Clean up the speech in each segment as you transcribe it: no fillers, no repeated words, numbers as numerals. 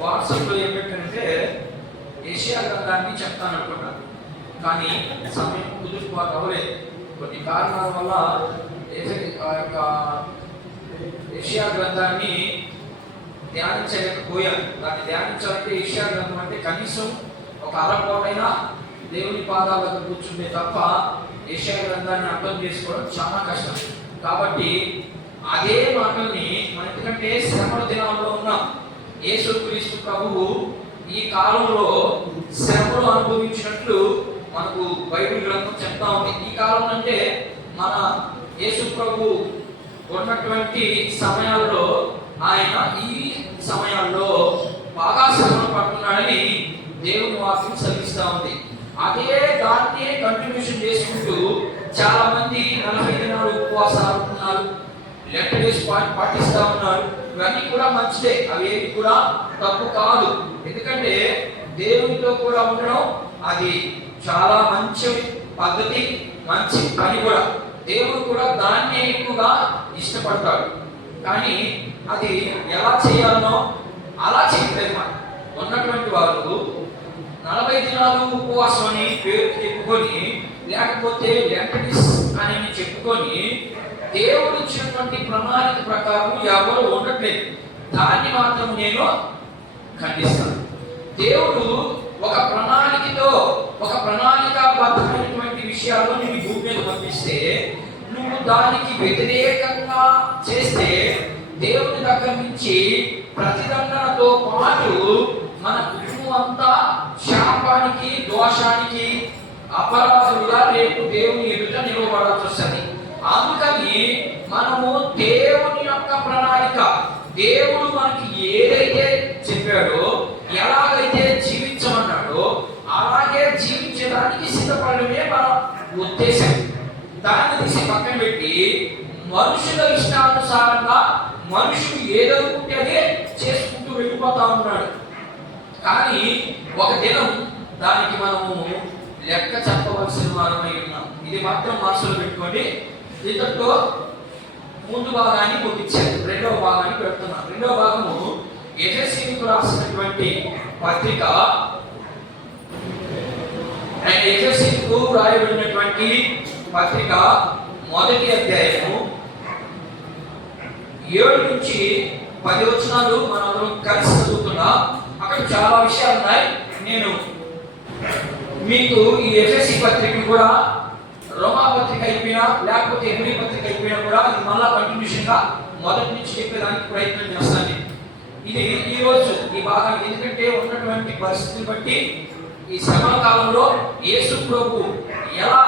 వాట్సాప్లో ఏం పెట్టానంటే ఏషియా గ్రంథాన్ని చెప్తాను అనుకున్నాను, కానీ సమయం కుదురుబాటు అవ్వలేదు. కొన్ని కారణాల వల్ల ఏషియా గ్రంథాన్ని ధ్యానించలేకపోయాను. దాన్ని ధ్యానించాలంటే ఏషియా గ్రంథం అంటే కనీసం ఒక అరపోటైనా దేవుని పాదాల దగ్గర కూర్చుంటే తప్ప ఏషియా గ్రంథాన్ని అర్థం చేసుకోవడం చాలా కష్టం. కాబట్టి అదే మాటల్ని మన ఎందుకంటే శ్రమల దినాల్లో ఉన్నాం. యేసుక్రీస్తు ప్రభువు ఈ కాలంలో శ్రమలు అనుభవించినట్లు మనకు బైబిల్ గ్రంథం చెప్తా ఉంది. ఈ కాలం అంటే మన యేసు ప్రభు ఉన్నటువంటి సమయాల్లో ఆయన ఈ సమయాల్లో బాగా శ్రమలు పడుతున్నాడని దేవుని వాక్యం సెలవిస్తూ ఉంది. అదే దాన్ని కంటిన్యూషన్ చేసుకుంటూ చాలా మంది 40 దినాలు ఉపవాసాలు ఉంటున్నారు, లెంట్ డేస్ పాటిస్తూ ఉన్నారు. ఇవన్నీ కూడా మంచిదే, అవి కూడా తప్పు కాదు. ఎందుకంటే దేవునితో కూడా ఉండడం అది చాలా మంచి పద్ధతి, మంచి పని కూడా. దేవుడు కూడా దాన్ని ఎక్కువగా ఇష్టపడతాడు. కానీ అది ఎలా చేయాలనో అలా చేయలేదు. మాట ఉన్నటువంటి వారు 40 దినాలు ఉపవాసం అని పేరు చెప్పుకొని, లేకపోతే లెంటడిస్ అని చెప్పుకొని దేవుడు ఇచ్చినటువంటి ప్రణాళిక ప్రకారం ఎవరు ఉండట్లేదు. దాన్ని మాత్రం నేను ఖండిస్తాను. దేవుడు ఒక ప్రణాళికతో, ఒక ప్రణాళికాబద్ధమైనటువంటి విషయాల్లో నేను భూమి మీద పంపిస్తే నువ్వు దానికి వ్యతిరేకంగా చేస్తే దేవుని దగ్గర నుంచి ప్రతిదండనతో పాటు మన కుటుంబం అంతా శాపానికి, దోషానికి, అపరాధులుగా రేపు దేవుని ఎదుట నిలవబడాల్సి వస్తుంది. అందుకని మనము దేవుని యొక్క ప్రణాళిక, దేవుడు మనకి ఏదైతే చెప్పాడో, ఎలాగైతే జీవించమన్నాడో అలాగే జీవించడానికి సిద్ధపడమే మన ఉద్దేశం. దాన్ని తీసి పక్కన పెట్టి మనుషుల ఇష్టానుసారంగా మనుషుడు ఏదనుకుంటే అదే చేసుకుంటూ వెళ్ళిపోతా ఉన్నాడు. కానీ ఒక దినం దానికి మనము లెక్క చెప్పవలసిన వారమై ఉన్నాం. ఇది మాత్రం మనసులో పెట్టుకోండి. ఇంతలో ముందు భాగాన్ని ముగించారు, రెండవ భాగాన్ని పెడుతున్నాం. రెండవ భాగము ఎఫెసీయులకు రాసినటువంటి పత్రిక, ఎఫెసీయులకు రాయబడినటువంటి పత్రిక 1వ అధ్యాయము 7 నుంచి 10 వచనాలు మనందరం కలిసి చదువుతున్నాం. అక్కడ చాలా విషయాలు ఉన్నాయి. నేను మీకు ఈ ఎఫెసీ పత్రికను కూడా రోమా పత్రిక అయిపోయినా లేకపోతే ఎబ్రీ పత్రిక అయిపోయినా కూడా అది మళ్ళా కంటిన్యూషన్ గా మొదటి నుంచి చెప్పేదానికి ప్రయత్నం చేస్తాను. ఇది ఈ రోజు ఈ భాగాన్ని, ఎందుకంటే ఉన్నటువంటి పరిస్థితిని బట్టి ఈ శ్రమల కాలంలో యేసు ప్రభు ఎలా,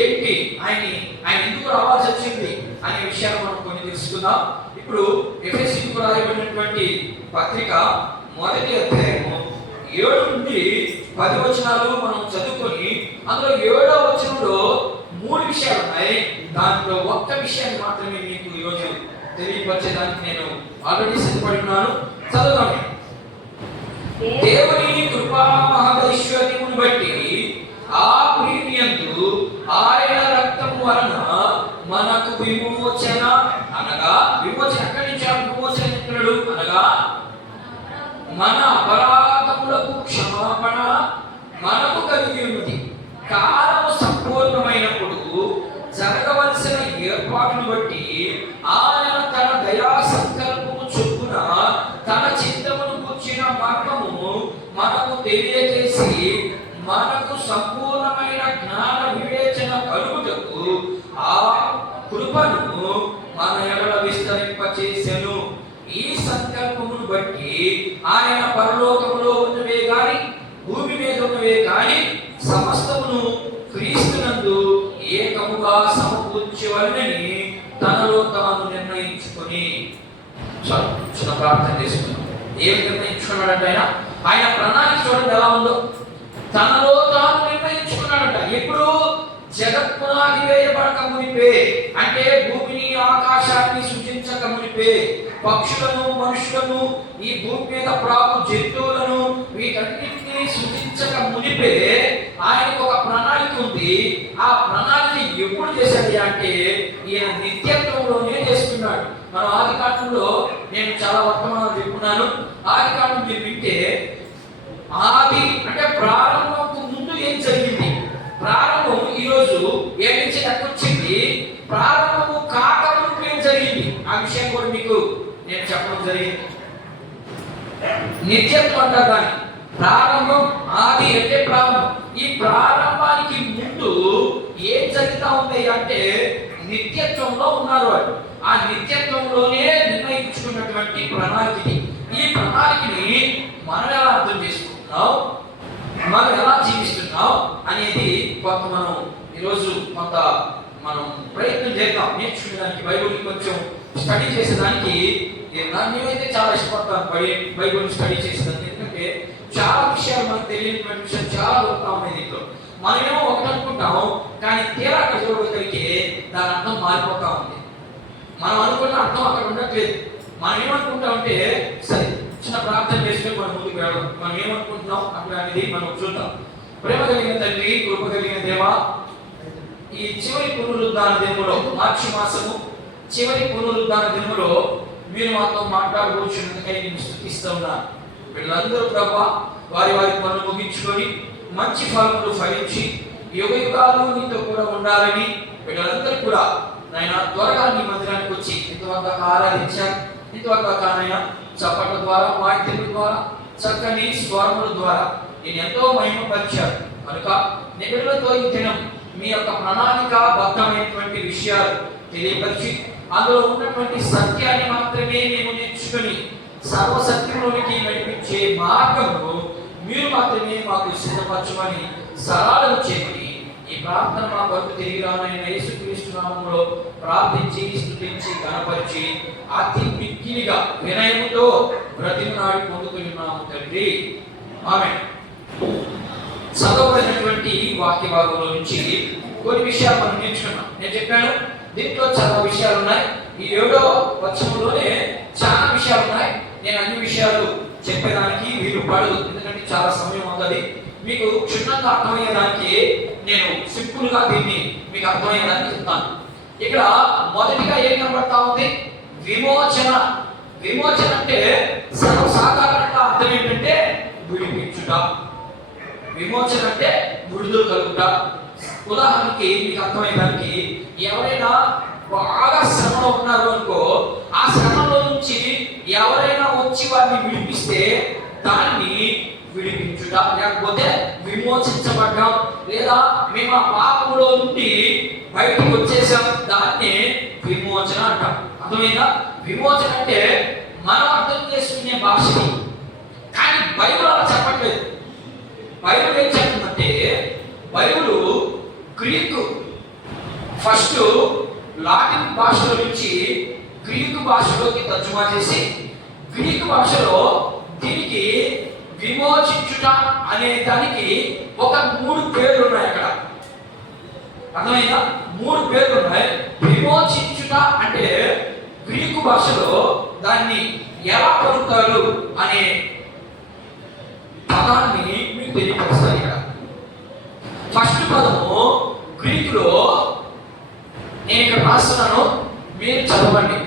ఏంటి, ఆయన ఎందుకు రావాల్సి వచ్చింది అనే విషయాలు మనం కొన్ని తెలుసుకుందాం. ఇప్పుడు ఎఫెసీయులకు రాయబడినటువంటి పత్రిక 1వ అధ్యాయము 7 నుండి 10 వచనాలు మనం చదువుకొని, అందులో 7వ వచనంలో 3 విషయాలు ఉన్నాయి. దాంట్లో ఒక్క విషయాన్ని మాత్రమే మీకు ఈరోజు తెలియపరిచేదానికి నేను ఆల్రెడీ సిద్ధపడి ఉన్నాను. చదువుతాను. దేవుని కృపా మహదైశ్వర్యమును బట్టి ఆ ప్రీతియందు ఆయన రక్తము వలన మనకు విమోచన, అనగా విమోచన ఎక్కడి నుంచి విమోచన ఎక్కడు అనగా మన అపరాధములకు క్షమాపణ మనకు కలిగి ఉన్నది. కాలము సంపూర్ణమైనప్పుడు జరగవలసిన ఏర్పాటును బట్టి ఆయన తన దయా సంకల్పము చొప్పున తన చిత్తమును కూర్చిన మార్గము మనకు తెలియజేసి మనకు సంపూర్ణమైన జ్ఞాన వివేచన కలుగుటకు ఆ కృపను మన ఎడల విస్తరింపచేసెను. ఈ సంకల్పమును బట్టి ఆయన పరలోకములో ఉన్నవే గాని భూమి మీద ఉన్నవే గాని సమస్తమును క్రీస్తునందు ఏకముగా సమకూర్చవలెనని తనలో తాను నిర్ణయించుకొని, చిన్న ప్రార్థన చేసుకున్నాం. ఏం నిర్ణయించుకున్నాడంటే ఆయన ప్రణాళిక చూడండి ఎలా ఉందో. తనలో తాను నిర్ణయించుకున్నాడంట. ఎప్పుడు? జగత్పునాది వేయబడక మునిపే, అంటే భూమిని ఆకాశాన్ని సృజించక మునిపే, పక్షులను, మనుషులను, ఈ భూమి మీద ప్రాకు జంతువులను, వీటన్నిటిని సృజించక మునిపే ఆయనకు ఒక ప్రణాళిక ఉంది. ఆ ప్రణాళిక ఎప్పుడు చేశాడు అంటే ఈయన నిత్యత్వంలోనే చేసుకున్నాడు. మనం ఆది కాండంలో నేను చాలా వర్తమానాలు చెప్పుకున్నాను. ఆది కాండం మీరు వింటే ఆది అంటే ప్రారంభంకు ముందు ఏం జరిగింది, ప్రారంభం ఈరోజు ఏ నుంచి వచ్చింది, ప్రారంభము కాకముందు ఏం జరిగింది, ఆ విషయం కూడా మీకు నేను చెప్పడం జరిగింది. నిత్యత్వం అంటారు దాన్ని. ప్రారంభం, ఆది అంటే ప్రారంభం. ఈ ప్రారంభానికి ముందు ఏం జరుగుతా ఉంది అంటే నిత్యత్వంలో ఉన్నారు వాళ్ళు. ఆ నిత్యత్వంలోనే నిర్ణయించుకున్నటువంటి ప్రణాళిక. ఈ ప్రణాళికని మనం ఎలా అర్థం చేసుకుంటున్నాం, మనం ఎలా జీవిస్తున్నాం అనేది కొంత మనం ఈరోజు కొంత మనం ప్రయత్నం చేద్దాం నేర్చుకునేదానికి, బైబిల్ని కొంచెం స్టడీ చేసేదానికి. నేనైతే చాలా ఇష్టపడతాను బైబిల్ స్టడీ చేసేదానికి. ఎందుకంటే చాలా విషయాలు మనకు తెలియనటువంటి విషయాలు చాలా దొరుకుతా ఉన్నాయి దీంట్లో. మనమేమో ఒకటి అనుకుంటాం, కానీ తీరా చూడగలిగితే దాని అర్థం మారిపోతా ఉంది. మనం అనుకున్న అర్థం అక్కడ ఉండట్లేదు. మనం ఏమనుకుంటాం అంటే సరే చిన్న ప్రార్థన చేసుకుని మనం ముందుకు వెళ్ళడం. మనం ఏమనుకుంటున్నాం అక్కడ అనేది మనం చూద్దాం. ప్రేమ కలిగిన తండ్రి, కృప కలిగిన దేవ, ఈ చివరి పునరుద్ధాన దినములో, మార్చి మాసము చివరి పునరుద్ధాన దినములో మీరు మాతో మాట్లాడబోచున్నందుకై నేను స్తుతిస్తూ ఉన్నాను. వీళ్ళందరూ ప్రభా వారి వారి పనులు ముగించుకొని మంచి ఫలములు ఫలించి యుగ యుగాలు నీతో కూడా ఉండాలని వీళ్ళందరూ కూడా నాయన త్వరగా నీ మందిరానికి వచ్చి ఇంతవరకు ఆరాధించారు. ఇంతవరకు నాయన చప్పట్ల ద్వారా, వాయిద్యుల ద్వారా, చక్కని స్వరముల ద్వారా నేను ఎంతో మహిమపరిచారు. కనుక నిబిడలతో ఈ దినం మీ యొక్క ప్రణాళికాబద్ధమైనటువంటి విషయాలు తెలియపరిచి అందులో ఉన్నటువంటి సత్యాన్ని మాత్రమే మేము నేర్చుకుని సర్వసత్యంలోనికి నడిపించే మార్గము మీరు మాత్రమే మాకు సిద్ధపరచమని సలహాలు చెప్పి ఈ ప్రార్థన మా కొరకు తిరిగి రానైన యేసుక్రీస్తు నామములో ప్రార్థించి స్తుతించి గణపరిచి అతి మిక్కిలిగా వినయముతో బ్రతిమలాడి పొందుతున్నాము తండ్రి, ఆమేన్. చదవబడినటువంటి వాక్య భాగంలో నుంచి కొన్ని విషయాలు మనం నేర్చుకున్నాం. నేను చెప్పాను దీంట్లో చాలా విషయాలు ఉన్నాయి. ఈ 7వ వచనంలోనే చాలా విషయాలు ఉన్నాయి. నేను అన్ని విషయాలు చెప్పేదానికి వీలు పడదు, ఎందుకంటే చాలా సమయం అవుతుంది. మీకు క్షుణ్ణంగా అర్థమయ్యేదానికి నేను సింపుల్ గా దీన్ని మీకు అర్థమయ్యేదానికి చెప్తాను. ఇక్కడ మొదటిగా ఏం కనబడతా ఉంది, విమోచన. విమోచన అంటే సర్వసాధారణంగా అర్థం ఏంటంటే విడిపించుట. విమోచన అంటే విడుదల కలుగుట. ఉదాహరణకి మీకు అర్థమయ్యేదానికి, ఎవరైనా బాగా శ్రమలో ఉన్నారు అనుకో, ఆ శ్రమలో నుంచి ఎవరైనా వచ్చి వారిని విడిపిస్తే దాన్ని విడిపించుట, లేకపోతే విమోచించబడ్డాం, లేదా మేము ఆ పాపంలో నుండి బయటకు వచ్చేసాం, దాన్ని విమోచన అంటాం. అర్థమైందా? విమోచన అంటే మనం అర్థం చేసుకునే భాషని, కానీ బైబిల్ అలా చెప్పట్లేదు. బైబిల్ ఏం చెప్తుందంటే, బైబిల్ గ్రీకు ఫస్ట్ లాటిన్ భాషలో నుంచి గ్రీకు భాషలోకి తర్జుమా చేసి, గ్రీకు భాషలో దీనికి విమోచించుట అనే దానికి ఒక 3 పేర్లు ఉన్నాయి అక్కడ. అర్థమైందా? 3 పేర్లు ఉన్నాయి. విమోచించుట అంటే గ్రీకు భాషలో దాన్ని ఎలా పలుకుతారు అనే పదాన్ని మీకు తెలియపరుస్తాను. ఇక్కడ ఫస్ట్ పదము గ్రీకులో నేను ఇక్కడ రాస్తున్నాను, మీరు చదవండి.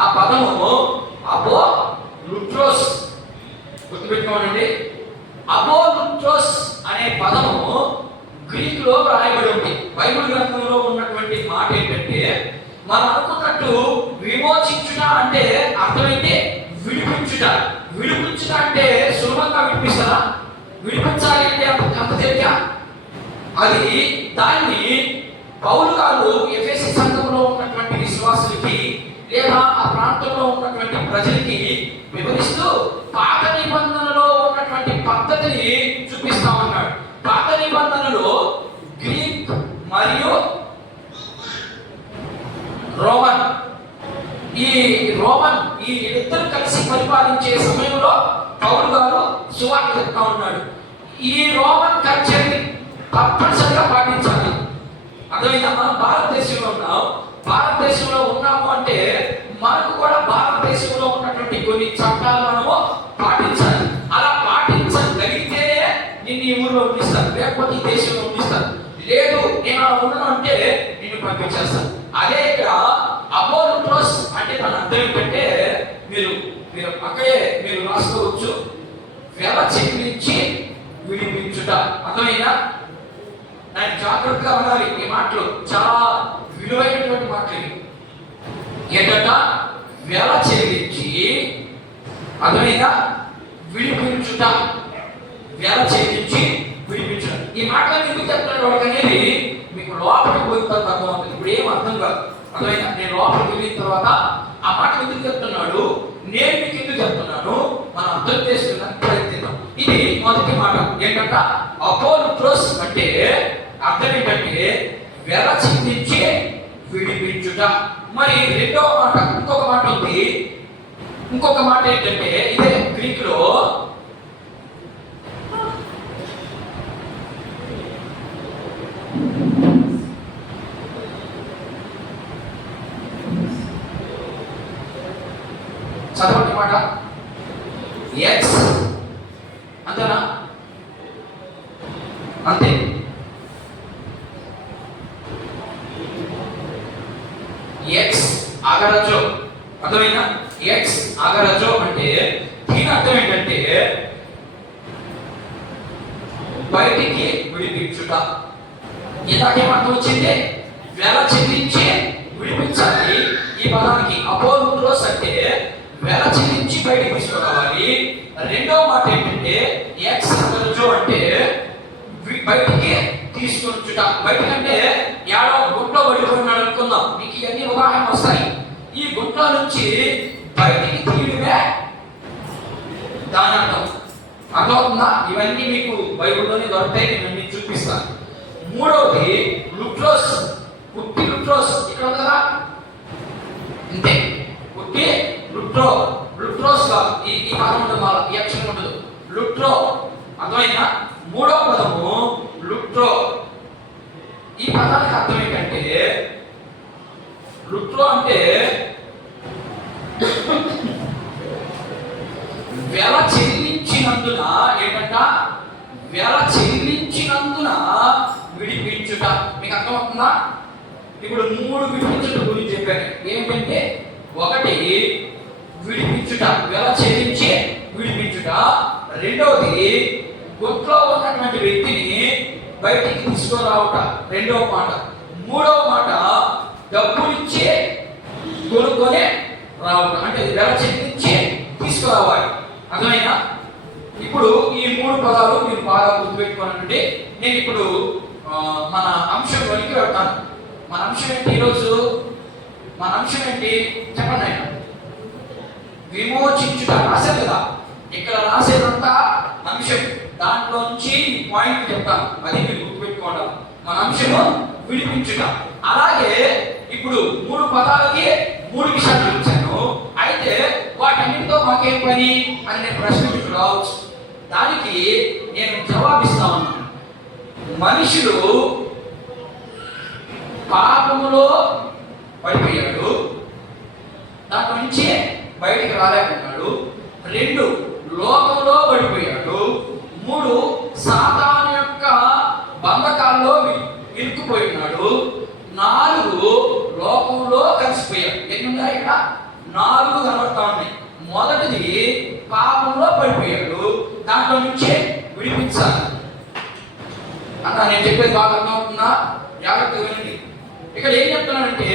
ఆ పదము అపో లుట్రోస్. గుర్తుపెట్టుకోండి, అపో లుట్రోస్ అనే పదము గ్రీకులో రాయబడి ఉంది. బైబిల్ గ్రంథంలో ఉన్నటువంటి మాట ఏంటంటే, మనం అనుకున్నట్టు విమోచించుట అంటే అర్థమైతే విడిపించుట. విడిపించుట అంటే సులభంగా విడిపిస్తారా? విడిపించాలి అంటే అంత తేలిక అది. దాన్ని పౌలు గారు ఎఫెసీ సంఘంలో ఉన్నటువంటి విశ్వాసులకి లేదా ఆ ప్రాంతంలో ఉన్నటువంటి ప్రజలకి వివరిస్తూ పాత నిబంధనలో ఉన్నటువంటి పద్ధతిని చూపిస్తా ఉన్నాడు. పాత నిబంధనలో గ్రీక్ మరియు రోమన్, ఈ ఇద్దరు కలిసి పరిపాలించే సమయంలో పౌలు గారు సువార్త చెప్తా ఉన్నాడు. ఈ రోమన్ కల్చర్ని తప్పనిసరిగా పాటించాలి. అర్థమైందా? మనం భారతదేశంలో ఉన్నాం. భారతదేశంలో ఉన్నాము అంటే మనకు కూడా భారతదేశంలో ఉన్నటువంటి కొన్ని చట్టాలు మనము పాటించాలి. అలా పాటించగలిగితేనే నిన్ను ఈ ఊరిలో ఉండిస్తారు. లేకపోతే ఈ దేశంలో ఉండిస్తాను, లేదు నేను అలా ఉండను అంటే నిన్ను పంపించేస్తాను. అదే ఇక్కడ అపోలోస్ అంటే దాని అర్థం ఏంటంటే మీరు మీరు అక్కడే మీరు రాసుకోవచ్చు, వెల చెల్లించి విడిపించుట. అర్థమైనా? ఆయన జాగ్రత్తగా ఉండాలి. ఈ మాటలు చాలా విలువైనటువంటి మాటలు. ఏంటంట? వెల చెల్లించి, అర్థమైనా, విడిపించుట. వెల చెల్లించి విడిపించుట. ఈ మాటలు ఎందుకు చెప్తున్నాడు వాడికి అనేది మీకు లోపలికి పోయిన తర్వాత అర్థమవుతుంది. ఇప్పుడు ఏం అర్థం కాదు. అర్థమైనా? నేను లోపలికి వెళ్ళిన తర్వాత ఆ మాట ఎందుకు చెప్తున్నాడు, నేను మీకు ఎందుకు చెప్తున్నాను, మనం అర్థం చేసుకున్నాను ప్రయత్నిద్దాం. ఇది మొదటి మాట. ఏంటంట? అపోలోస్ అంటే అర్థం ఏంటంటే వెల చెల్లించి విడిపించుట. మరి రెండవ మాట, ఇంకొక మాట ఉంది. ఇంకొక మాట ఏంటంటే ఇదే గ్రీక్ లో చదవండి మాట. ఎక్స్ అంతేనా? అంతే. ఎక్స్ అగరజో. అర్థమైనా? ఎక్స్ అగరజో అంటే దీని అర్థం ఏంటంటే బయటికి విడిపించుట. ఇందాకేం అర్థం వచ్చింది? వెల చెల్లించి విడిపించాలి. ఈ పదానికి అపోలోస్ అంటే వెల చెల్లించి బయటికి తీసుకురావాలి. రెండవ మాట ఏంటంటే ఎక్స్ అగరజో అంటే బయటికి తీసుకొచ్చుట. బయటకంటే ఏడో గుంట్లో పడిపోయినాడు అనుకుందాం, మీకు ఇవన్నీ ఉదాహరణ వస్తాయి. ఈ గుంట్లో నుంచి బయటికి తీయడమే దాని అర్థం. అర్థమవుతుందా? ఇవన్నీ మీకు బైబిల్లోనే దొరుకుతాయి, నేను మీకు చూపిస్తాను. మూడవది లుట్రోస్. పుట్టి లుట్రోస్ ఇక్కడ ఉంది కదా, ఇంతే. పుట్టి లుట్రో. లుట్రోస్ ఈ పదం ఉండదు, మళ్ళీ ఈ అక్షరం ఉండదు. లుట్రో. అర్థమైందా? మూడవ పదము లుట్రో. ఈ పదానికి అర్థం ఏంటంటే లుట్రో అంటే వెల చెల్లించినందున, ఏంటంట? వెల చెల్లించినందున విడిపించుట. మీకు అర్థమవుతుందా? ఇప్పుడు మూడు విడిపించుట గురించి చెప్పాను. ఏంటంటే ఒకటి విడిపించుట, వెల చెల్లించి విడిపించుట. రెండవది గుంట్లో ఉన్నటువంటి వ్యక్తిని బయటికి తీసుకురావుట, రెండవ మాట. మూడవ మాట డబ్బులిచ్చి కొనుక్కొని రావుట, అంటే వెల చెల్లించి తీసుకురావాలి. అర్థమైనా? ఇప్పుడు ఈ మూడు పదాలు మీరు బాగా గుర్తుపెట్టుకోనండి. నేను ఇప్పుడు మన అంశంలోనికి వెళ్తాను. మన అంశం ఏంటి ఈరోజు? మన అంశం ఏంటి చెప్పండి ఆయన. విమోచించుట రాశారు కదా, ఇక్కడ రాసేదంతా అంశం. దాంట్లో నుంచి పాయింట్ చెప్తాను, అది మీరు గుర్తుపెట్టుకోండి. మన అంశము విడిపించుట. అలాగే ఇప్పుడు మూడు పదాలకి మూడు విషయాలు చూపించాను. అయితే వాటన్నిటితో మాకేం పని అని నేను ప్రశ్న మీకు రావచ్చు. దానికి నేను జవాబిస్తాను. మనుషులు పాపములో పడిపోయాడు, దాని నుంచి బయటికి రాలేకున్నాడు. రెండు, లోకంలో పడిపోయాడు. మూడు, సాతాను యొక్క బంధకాల్లో ఇరుక్కుపోయి ఉన్నాడు. నాలుగు, లోకంలో కలిసిపోయాడు. ఎన్ని ఉన్నాయి ఇక్కడ? నాలుగు కనబడతా ఉన్నాయి. మొదటిది పాపంలో పడిపోయాడు, దాంట్లో నుంచి విడిపించాలి అన్న. నేను చెప్పేది బాగా అర్థమవుతుందా? జాగ్రత్తగా వినండి. ఇక్కడ ఏం చెప్తున్నానంటే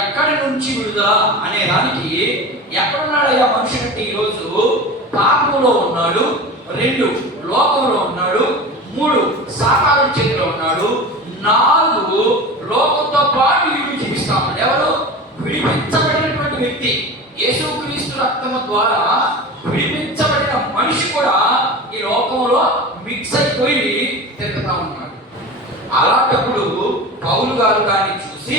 ఎక్కడి నుంచి విడుదల అనే దానికి ఎక్కడున్నాడయ్యా మనుషుడు అంటే ఈరోజు పాపంలో ఉన్నాడు. రెండు, లోకంలో ఉన్నాడు. మూడు, సాతాను చేతిలో ఉన్నాడు. నాలుగు, లోకంతో పాటు వీడు జీవిస్తాడు. ఎవరు? విడిపించబడినటువంటి వ్యక్తి. యేసుక్రీస్తు రక్తము ద్వారా విడిపించబడిన మనిషి కూడా ఈ లోకంలో మిక్స్ అయిపోయి తిరుగుతా ఉన్నాడు. అలాంటప్పుడు పౌలు గారు దాన్ని చూసి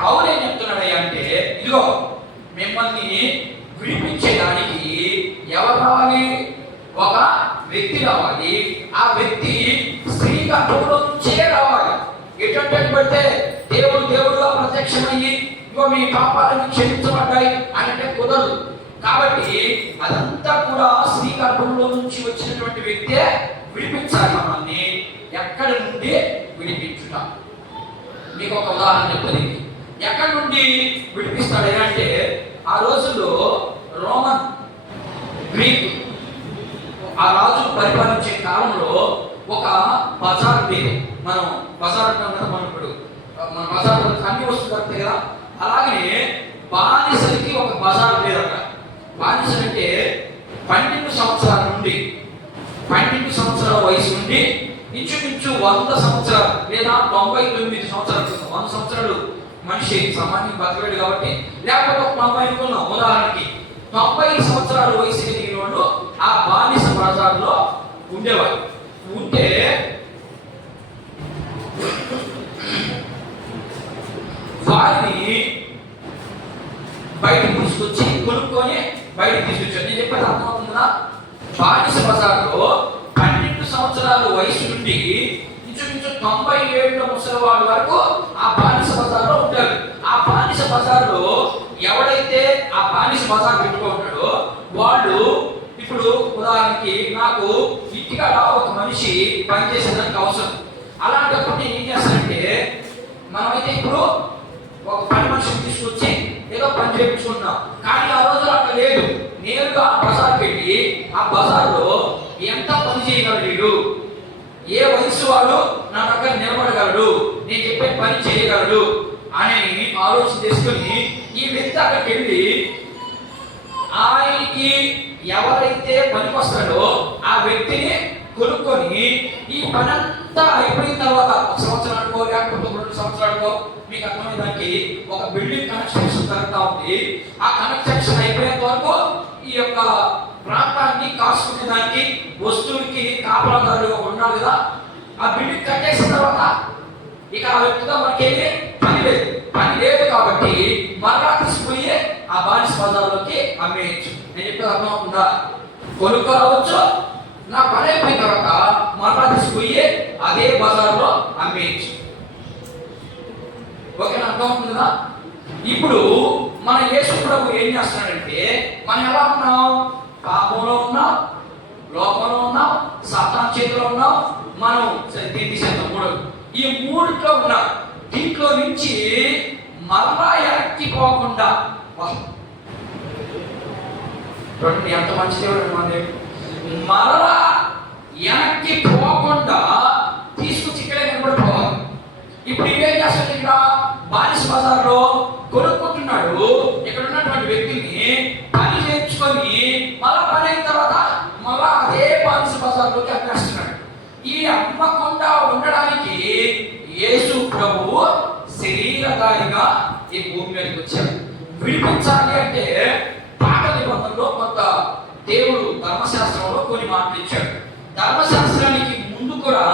పౌలు ఏం చెప్తున్నాడయ్యా అంటే, ఇదిగో మిమ్మల్ని విడిపించేదానికి ఎవరు రావాలి? ఒక వ్యక్తి రావాలి. ఆ వ్యక్తి స్త్రీ గర్భంలో నుంచే రావాలి. ఎటువంటి పడితే దేవుడుగా ప్రత్యక్షమయ్యి ఇగో మీ పాపాలను క్షమించబడ్డాయి అని అంటే కుదరదు. కాబట్టి అదంతా కూడా స్త్రీ గర్భంలో నుంచి వచ్చినటువంటి వ్యక్తే విడిపించాలి మనల్ని. ఎక్కడి నుండి విడిపించుట. మీకు ఒక ఉదాహరణ చెప్తుంది. ఎక్కడి నుండి విడిపిస్తాడు అంటే, ఆ రోజుల్లో రోమన్ గ్రీక్ ఆ రాజు పరిపాలించే కాలంలో ఒక బజార్ ఉండేది. మనం బజార్ అంటాం కదా, మనం ఇప్పుడు మన బజార్ అన్ని వస్తువులు దొరుకుతాయి కదా, అలాగే బానిసలకి ఒక బజార్ ఉండేది అక్కడ. బానిసలు అంటే 12 సంవత్సరాల నుండి 12 సంవత్సరాల వయసు నుండి ఇంచుమించు 100 సంవత్సరాలు లేదా 99 సంవత్సరాలు, 100 సంవత్సరాలు మనిషి సామాన్యం బతకలేడు కాబట్టి, లేకపోతే ఒక 90 అనుకున్నాం ఉదాహరణకి, 90 సంవత్సరాల వయసు కలిగిన వాళ్ళు ఆ బానిస బజార్లో ఉండేవారు. ఉంటే వారిని బయటకు తీసుకొచ్చి కొనుక్కొని బయటకు తీసుకొచ్చారు. నేను చెప్పేది అర్థమవుతుందా? బానిస బజార్లో 12 సంవత్సరాల వయసు నుండి ఇంచుమించు 97 ముసలివాళ్ళ వరకు ఆ బానిస బజార్లో ఉంటారు. ఆ బానిస బజార్లో ఎవడైతే ఆ బానిస బజార్ పెట్టుకుంటాడో వాళ్ళు, ఇప్పుడు ఉదాహరణకి నాకు ఇంటికాడ ఒక మనిషి పనిచేసేదానికి అవసరం. అలాంటప్పుడు నేను ఏం చేస్తానంటే, మనమైతే ఇప్పుడు ఒక పని మనిషిని తీసుకొచ్చి ఏదో పని చేయించుకుంటున్నాం. కానీ ఆ రోజులు అట్లా లేదు. నేరుగా బజార్కి వెళ్ళి ఆ బజార్లో ఎంత పని చేయగలడు, ఏ వయసు వాడు నా దగ్గర నిలబడగలడు, నేను చెప్పే పని చేయగలడు అని ఆలోచన చేసుకుని ఈ వ్యక్తి అక్కడికి వెళ్ళి ఆయనకి ఎవరైతే పనికొస్తాడో ఆ వ్యక్తిని కొనుక్కొని ఈ పని అంతా అయిపోయిన తర్వాత 1 సంవత్సరానికో లేకపోతే 2 సంవత్సరాలకో, మీకు అర్థమైందానికి ఒక బిల్డింగ్ కన్స్ట్రక్షన్ జరుగుతూ ఉంది. ఆ కన్స్ట్రక్షన్ అయిపోయేంత వరకు ఈ యొక్క ప్రాంతాన్ని కాసుకునే దానికి వస్తువులకి కాపలాదారుగా ఉన్నాడు కదా. ఆ బిల్డింగ్ కట్టేసిన తర్వాత ఇక ఆ వ్యక్తిగా మనకేమి పని లేదు కాబట్టి మరలా తీసుకుపోయి ఆ బానిస బజార్లోకి అమ్మేయచ్చు. నేను చెప్పేది అర్థమవుతుందా? కొనుక్కోవచ్చు, నా పని అయిపోయిన తర్వాత మరలా తీసుకుపోయి అదే బజార్లో అమ్మేయచ్చు. ఓకేనా? అర్థమవుతుందా? ఇప్పుడు మన యేసు ప్రభు ఏం చేస్తున్నాడంటే, మనం ఎలా ఉన్నాం? పాపంలో ఉన్నాం, లోకంలో ఉన్నాం, సాతాను చేతిలో ఉన్నాం. మనం ఈ మూడిట్లో ఉన్నాం. దీంట్లో నుంచి మరలా వెనక్కి పోకుండా, ఎంత మంచి దేవుడు మన దేవుడు, మరలా వెనక్కి పోకుండా తీసుకొచ్చి ఇక్కడే నిలబడిపోవాలి. ఇప్పుడు ఇవేం చేస్తాడు? ఇక్కడ బానిస బజార్లో కొనుక్కుంటున్నాడు. ఇక్కడ ఉన్నటువంటి వ్యక్తిని పని చేయించుకొని మళ్ళా పని అయిన తర్వాత మళ్ళా అదే బానిస బజార్లోకి అమ్మేస్తున్నాడు. ఈ అమ్మకుండా ఉండడానికి యేసు ప్రభువు శరీరధారిగా ఈ భూమి మీదకి వచ్చాడు. విడిపించాలి అంటే పాత నిబంధనలో కొంత దేవుడు ధర్మశాస్త్రంలో కొన్ని మాటలు ఇచ్చాడు. ధర్మశాస్త్రానికి ముందు కూడా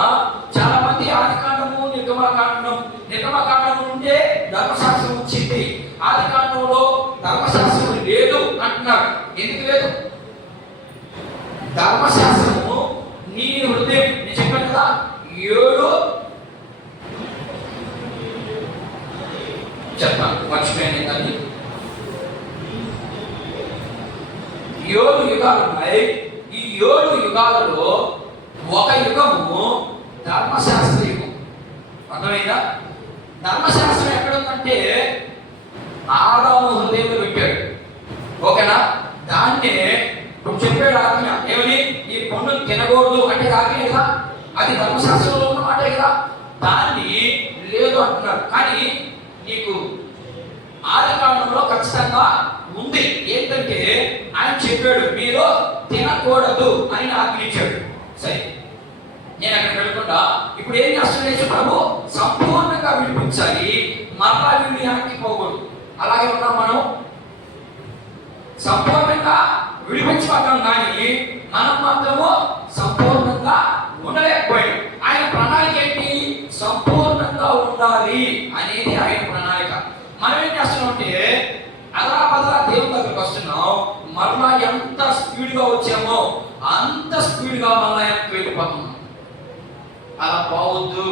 చాలా మంది ఆదికాండము, నిర్గమకాండము నుండే ధర్మశాస్త్రం వచ్చింది. ఆదికాండంలో ధర్మశాస్త్రం లేదు అంటున్నారు. ఎందుకు లేదు? ధర్మశాస్త్రము నీ హృదయం, నేను చెప్పాను కదా, 7 చెప్తాను, మర్చిపోయాను దాన్ని. 7 యుగాలు ఉన్నాయి. ఈ 7 యుగాలలో ఒక యుగము ధర్మశాస్త్ర యుగం. అర్థమైందా? ధర్మశాస్త్రం ఎక్కడ ఉందంటే ఆదాము హృదయంలో పెట్టాడు. ఓకేనా? దాన్నే ఇప్పుడు చెప్పాడు ఆజ్ఞ. ఏమని? ఈ పండు తినకూడదు అంటే ఆజ్ఞ కదా, అది ధర్మశాస్త్రంలో ఉన్న మాటే కదా. దాన్ని లేదు అంటున్నాడు. కానీ నీకు ఆదికాండంలో ఖచ్చితంగా ఉంది. ఏంటంటే ఆయన చెప్పాడు మీరు తినకూడదు అని ఆజ్ఞించాడు. సరే, నేను అక్కడ వెళ్ళకుండా ఇప్పుడు ఏం చేస్తున్నాడు ప్రభు? సంపూర్ణంగా విడిపించాలి, మరలా వీళ్ళు వెనక్కి పోకూడదు. అలాగే ఉన్నాం మనం. సంపూర్ణంగా విడిపించబడ్డాం కానీ మనం మాత్రము సంపూర్ణంగా ఉండలేకపోయాం. ఆయన ప్రణాళిక ఏంటి? సంపూర్ణంగా ఉండాలి అనేది ఆయన ప్రణాళిక. మనం ఏం చేస్తున్నాం అంటే అలా బదలా దేవుని దగ్గరికి వస్తున్నాం, మరలా ఎంత స్పీడ్గా వచ్చామో అంత స్పీడ్గా మళ్ళా వెనక్కి వెళ్ళిపోతున్నాం. అలా పోవద్దు.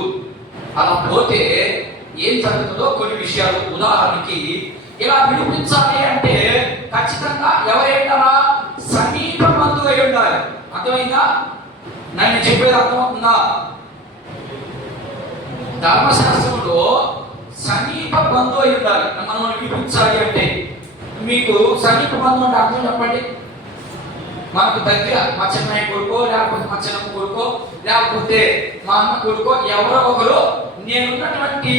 అలా పోతే ఏం జరుగుతుందో కొన్ని విషయాలు. ఉదాహరణకి ఇలా విడిపించాలి అంటే ఖచ్చితంగా ఎవరైనా సమీప బంధువు అయి ఉండాలి. అర్థమైందా? నన్ను చెప్పేది అర్థమవుతుందా? ధర్మశాస్త్రంలో సమీప బంధువు అయి ఉండాలి. మనం విడిపించాలి అంటే మీకు సమీప బంధువు అంటే అర్థం చెప్పండి. మనకు దగ్గర మా చిన్నయ్య కొడుకో, లేకపోతే మా చిన్నమ్మ కొడుకో, లేకపోతే మా అన్న కొడుకో, ఎవరో ఒకరు నేనున్నటువంటి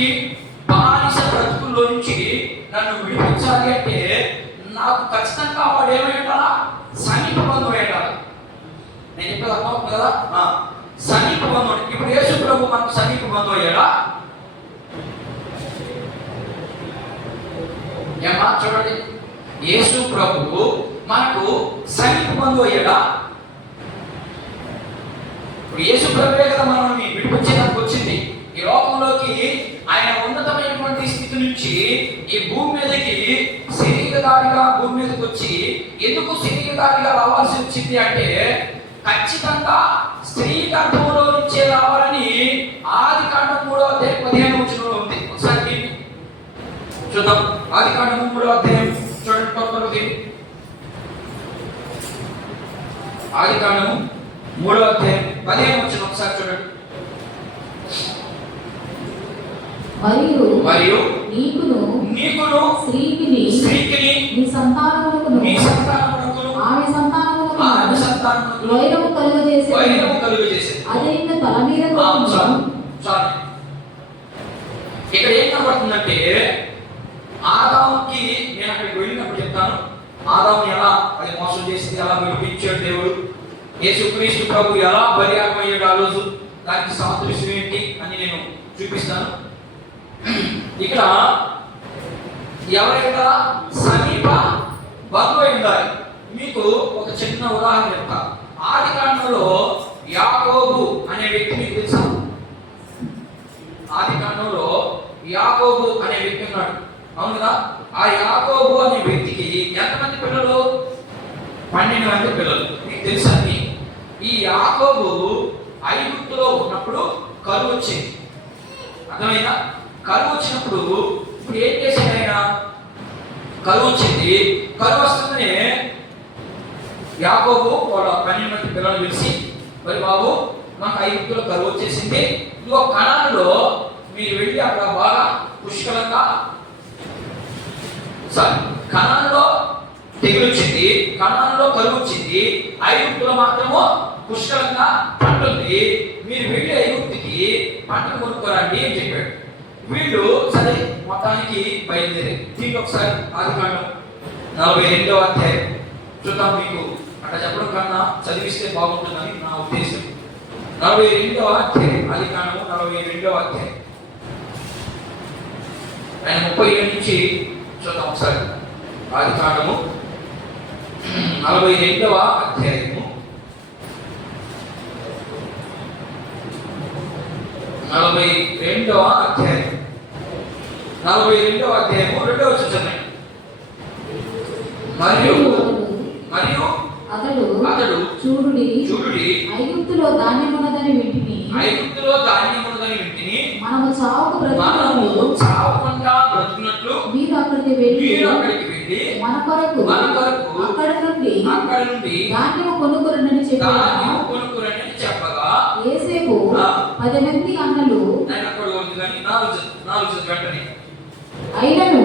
బానిస బ్రతుకుల్లో నుంచి నన్ను విడిపించాలి అంటే నాకు ఖచ్చితంగా వాడు ఏమై ఉండాలా? సమీప బంధువు అయి ఉండాలి. నేను చెప్పేది అర్థమవుతుంది కదా? సమీప బంధువు. ఇప్పుడు యేసు ప్రభు మనకు సమీప బంధువు అయ్యాడా? ఏమా చూడండి, యేసు ప్రభు మనకు సమీప బంధువు అయ్యాడా? ఇప్పుడు యేసు ప్రభువే కదా మనల్ని విడిపించడానికి వచ్చింది ఈ లోకంలోకి. ఆయన ఉన్నతమైనటువంటి స్థితి నుంచి ఈ భూమి మీదకి శరీరధారిగా భూమి మీదకి వచ్చి, ఎందుకు శరీరధారిగా రావాల్సి వచ్చింది అంటే ఖచ్చితంగా స్త్రీ గర్భంలో నుంచే రావాలని ఆదికాండం 3:15 ఉంది. ఒకసారి చూద్దాం. ఆదికాండం 3:15 చూడండి. ఆదికాండం 3:15 ఒకసారి చూడండి. మరియు నీకును స్త్రీకిని నీ సంతానమునకును ఆమె సంతానమునకును వైరము కలుగజేసెను. అది నిన్ను తల మీద కొట్టును. ఇక్కడ ఏం కనబడుతుందంటే ఆదాముకి, నేను అక్కడికి వెళ్ళినప్పుడు చెప్తాను, ఆదాము ఎలా అది మోసం చేసింది, ఎలా విడిపించాడు దేవుడు, యేసుక్రీస్తు ప్రభు ఎలా బలియాగమయ్యాడు ఆ రోజు, దానికి సాదృశ్యం ఏంటి అని నేను చూపిస్తాను. ఇక్కడ ఎవరైనా సమీప బంధువు ఉండాలి. మీకు ఒక చిన్న ఉదాహరణ చెప్తా. ఆదికాండంలో యాకోబు అనే వ్యక్తి మీకు తెలుసా? ఆదికాండంలో యాకోబు అనే వ్యక్తి ఉన్నాడు, అవునుగా? ఆ యాకోబు అనే వ్యక్తికి ఎంతమంది పిల్లలు? 12 మంది పిల్లలు. మీకు తెలుసా? ఈ యాకోబు ఐగుప్తులో ఉన్నప్పుడు కరువు వచ్చింది. అర్థమైనా? కరువు వచ్చినప్పుడు ఇప్పుడు ఏం చేశాడు ఆయన? కరువు వచ్చింది. కరువు వస్తుందనే యాకోబు వాళ్ళ 12 మంది పిల్లలు పిలిచి, మరి బాబు మాకు ఐగుప్తులో కరువు వచ్చేసింది, ఇదిగో కనానులో మీరు వెళ్ళి అక్కడ బాగా పుష్కలంగా, కనానులో తెగులు వచ్చింది, కనానులో కరువు వచ్చింది, ఐగుప్తులో మాత్రము పుష్కలంగా పంట ఉంది, మీరు వెళ్ళి ఐగుప్తుకి పంటను కొనుక్కోరండి అని చెప్పాడు. వీళ్ళు సరే మొత్తానికి బయలుదేరి. దీనికి ఒకసారి ఆదికాండం 42 చూద్దాం. మీకు అట్లా చెప్పడం కన్నా చదివిస్తే బాగుంటుందని నా ఉద్దేశం. 42 ఆదికాండము 42 ఆయన 37 నుంచి చూద్దాం ఒకసారి. ఆదికాండము 42 అధ్యాయము 42 అధ్యాయము 2వ వచనం. మరియు అతడు చూడుడి ఐగుప్తులో ధాన్యమున్నదని వింటిని మనము చావకుండా బ్రతుకున్నట్లు మీరు అక్కడికి వెళ్ళి మన కొరకు అక్కడ నుండి ధాన్యము కొనుక్కురని చెప్పగా యోసేపు 10 మంది అన్నలు అయినను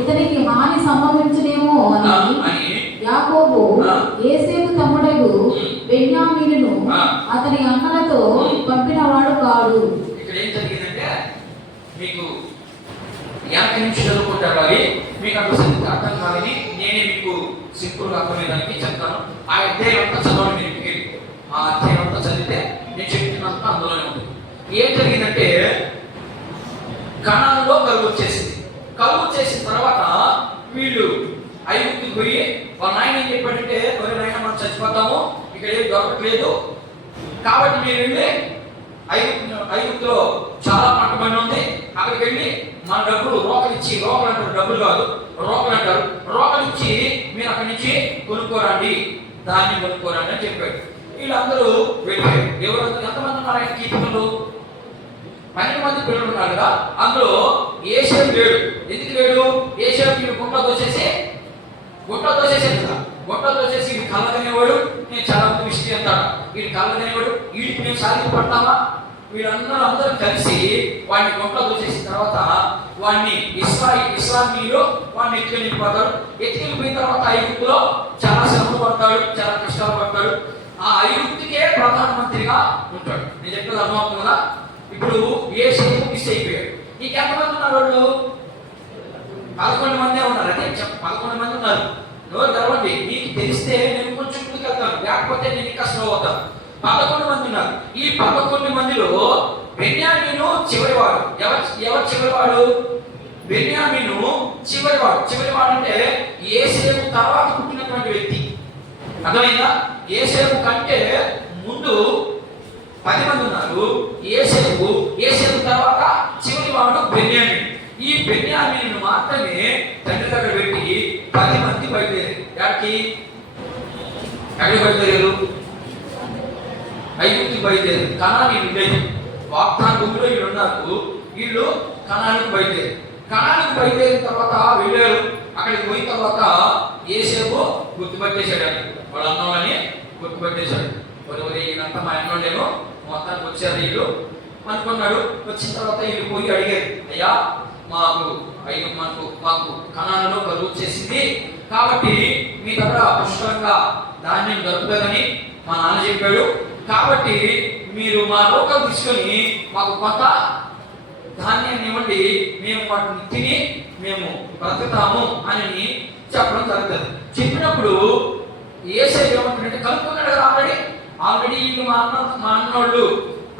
ఇతనికి హాని సంభవించనేమో అని యాకోబు యోసేపు తమ్ముడగు బెన్యామీనును అతని అన్నలతో పంపినవాడు కాడు. ఇక్కడ ఏం జరిగిందంటే మీకు 50 నిమిషాలు చదువుకుంటారు. అవి మీకు అర్థం కాదని నేనే మీకు సింపుల్గా అర్థమయ్యేదానికి చెప్తాను. ఆ అధ్యాయం అంతా చదవండి. మీరు ఆ అధ్యాయం అంతా చదివితే నేను చెప్తున్నంత అందులోనే ఉంది. ఏం జరిగిందంటే కనానులో కరువు వచ్చేసింది. కరువు వచ్చేసిన తర్వాత వీళ్ళు ఐగుప్తుకి పోయి వాళ్ళ నాయన ఏం చెప్పాడంటే, ఒరే నాయన మనం చచ్చిపోతాము, ఇక్కడ ఏం దొరకట్లేదు, కాబట్టి మీరు వెళ్ళి ఐగుప్తులో చాలా పంట బండి ఉంది, అక్కడికి వెళ్ళి మన డబ్బులు రోకలు అంటారు, డబ్బులు కాదు రోకలు అంటారు, రోకలు ఇచ్చి మీరు అక్కడి నుంచి కొనుక్కోరండి, దాన్ని కొనుక్కోరండి అని చెప్పాడు. వీళ్ళందరూ వెళ్ళిపోయారు. ఎవరు ఎంతమంది ఉన్నారు ఆయనకి పిల్లలు? 12 మంది పిల్లలు ఉన్నారు కదా. అందులో ఏషేపు లేడు. ఎందుకు లేడు? ఏషేపు గుంట దోసేసాడు కదా. గుంట దోసేసి వీడు కళ్ళ తినేవాడు, నేను చాలా మంది విషయం అంటాడు, వీడు కళ్ళ తినేవాడు, వీడికి మేము సాధించి పడతామా, వీళ్ళందరూ కలిసి వాడిని గుంటలో దూసేసిన తర్వాత వాడిని ఇస్లామీయులు వాడిని ఎత్తుకెళ్ళిపోతాడు. ఎత్తుకెళ్ళిపోయిన తర్వాత ఐగుప్తులో చాలా శ్రమలు పడతాడు, చాలా కష్టాలు పడతాడు. ఆ ఐగుప్తుకే ప్రధానమంత్రిగా ఉంటాడు. నేను చెప్పేది అర్థమవుతుంది కదా. ఇప్పుడు యోసేపు మిస్ అయిపోయాడు. నీకు ఎంతమంది ఉన్నారు? వాళ్ళు 11 మందే ఉన్నారు. అదే 11 మంది ఉన్నారు. నోరు తెరవండి. నీకు తెలిస్తే నేను కొంచెం ముందుకు వెళ్తాను, లేకపోతే నేను ఇంకా స్లో అవుతాను. 11 మంది ఉన్నారు. ఈ 11 మందిలో బెన్యామీను చివరివాడు. ఎవరు చివరివాడు? బెన్యామీను చివరివాడు. చివరివాడు అంటే యోసేపు తర్వాత పుట్టినటువంటి వ్యక్తి. అర్థమైందా? యోసేపు కంటే ముందు 10 మంది ఉన్నారు. యోసేపు తర్వాత చివరివాడు బెన్యామీను. ఈ బెన్యామీను మాత్రమే తండ్రి దగ్గర పెట్టి 10 మంది బయలుదేరారు. ఎక్కడికి బయలుదేరారు? ఐగుప్తుకి బయలుదేరారు. కనానీయులు ఉండేది. వాగ్దాన భూమిలో వీళ్ళు ఉన్నారు. వీళ్ళు కనానికి బయలుదేరారు. కనానికి బయలుదేరిన తర్వాత వెళ్ళారు. అక్కడికి పోయిన తర్వాత యోసేపు గుర్తుపట్టేశాడు. వాళ్ళ అన్నోళ్ళని గుర్తుపట్టేశాడు. ఈయనంతా మా అన్నోళ్ళేమో మొత్తానికి వచ్చారు వీళ్ళు అనుకున్నాడు. వచ్చిన తర్వాత వీళ్ళు పోయి అడిగారు, అయ్యా మాకు కనానులో కరువు వచ్చేసింది, కాబట్టి మీ దగ్గర పుష్కలంగా ధాన్యం దొరుకుతుందని మా నాన్న చెప్పాడు. కాబట్టి మీరు మా లోకం తీసుకొని మాకు కొంత ధాన్యాన్ని ఇవ్వండి, మేము వాటిని తిని మేము బ్రతుకుతాము అని చెప్పడం జరుగుతుంది. చెప్పినప్పుడు యోసేపు ఏమంటాడంటే, కనుక్కున్నాడు కదా, ఆల్రెడీ వీళ్ళు మా అన్నోళ్ళు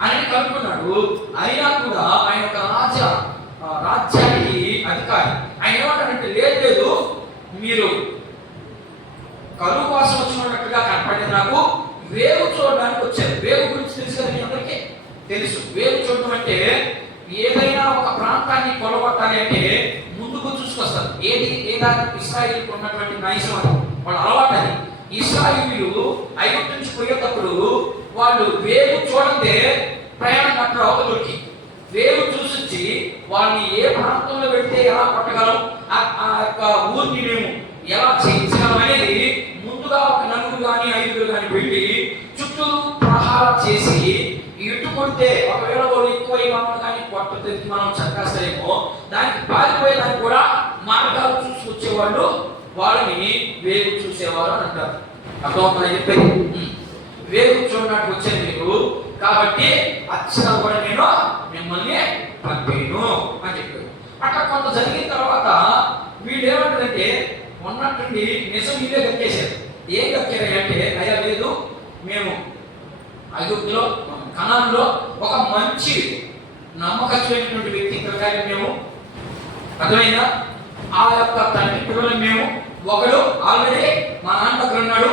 అని కనుక్కున్నాడు. అయినా కూడా ఆయన ఒక రాజ్యానికి అధికారి. ఆయన ఏమంటాడంటే, లేదు మీరు కరువు కోసం వచ్చినట్టుగా కనపడేది, నాకు వేగు చూడడానికి వచ్చారు. వేగు గురించి తెలుసు కదా మీ అందరికీ తెలుసు. వేగు చూడడం అంటే ఏదైనా ఒక ప్రాంతాన్ని కొలగొట్టాలి అంటే ముందుకు చూసుకొస్తారు. ఏదానికి ఇశ్రాయేలుకు ఉన్నటువంటి నైజం అని వాళ్ళ అలవాటు. అది ఇశ్రాయేలీయులు ఐగుప్తు నుంచి పోయేటప్పుడు వాళ్ళు వేగు చూడందే ప్రయాణం కట్టరు. అవతలకి వేగు చూసి వాళ్ళని ఏ ప్రాంతంలో పెడితే ఎలా కొట్టగలం, ఆ యొక్క ఊరిని మేము ఎలా చేయించగలం అనేది ముందుగా ఒక 4 కానీ 5 కానీ వెళ్ళి చుట్టూ ప్రహారం చేసి ఇటు కొడితే ఒకవేళ వాళ్ళు ఎక్కువ మనం కానీ కొట్టు మనం చక్కేస్తారేమో, దానికి పారిపోయేదానికి కూడా మార్గాలు చూసుకొచ్చేవాళ్ళు వాళ్ళని వేగు చూసేవారు అని అంటారు. అర్థమవుతుందని చెప్పేది. వేగు చూడడానికి వచ్చారు మీరు, కాబట్టి అక్షరాలు కూడా నేను మిమ్మల్ని పంపాను అని చెప్పారు. అట్లా కొంత జరిగిన తర్వాత వీళ్ళు ఏమంటారంటే, ఉన్నట్టుండి నిజం వీళ్ళే గక్కేశారు. ఏం గక్కారు అంటే, అయ్యా లేదు, మేము ఐగుప్తులో కనానులో ఒక మంచి నమ్మకమైనటువంటి వ్యక్తి ప్రకారం మేము, అర్థమైందా, ఆ యొక్క తండ్రి పిల్లలు మేము, ఒకడు ఆల్రెడీ మా నాన్న దగ్గర ఉన్నాడు.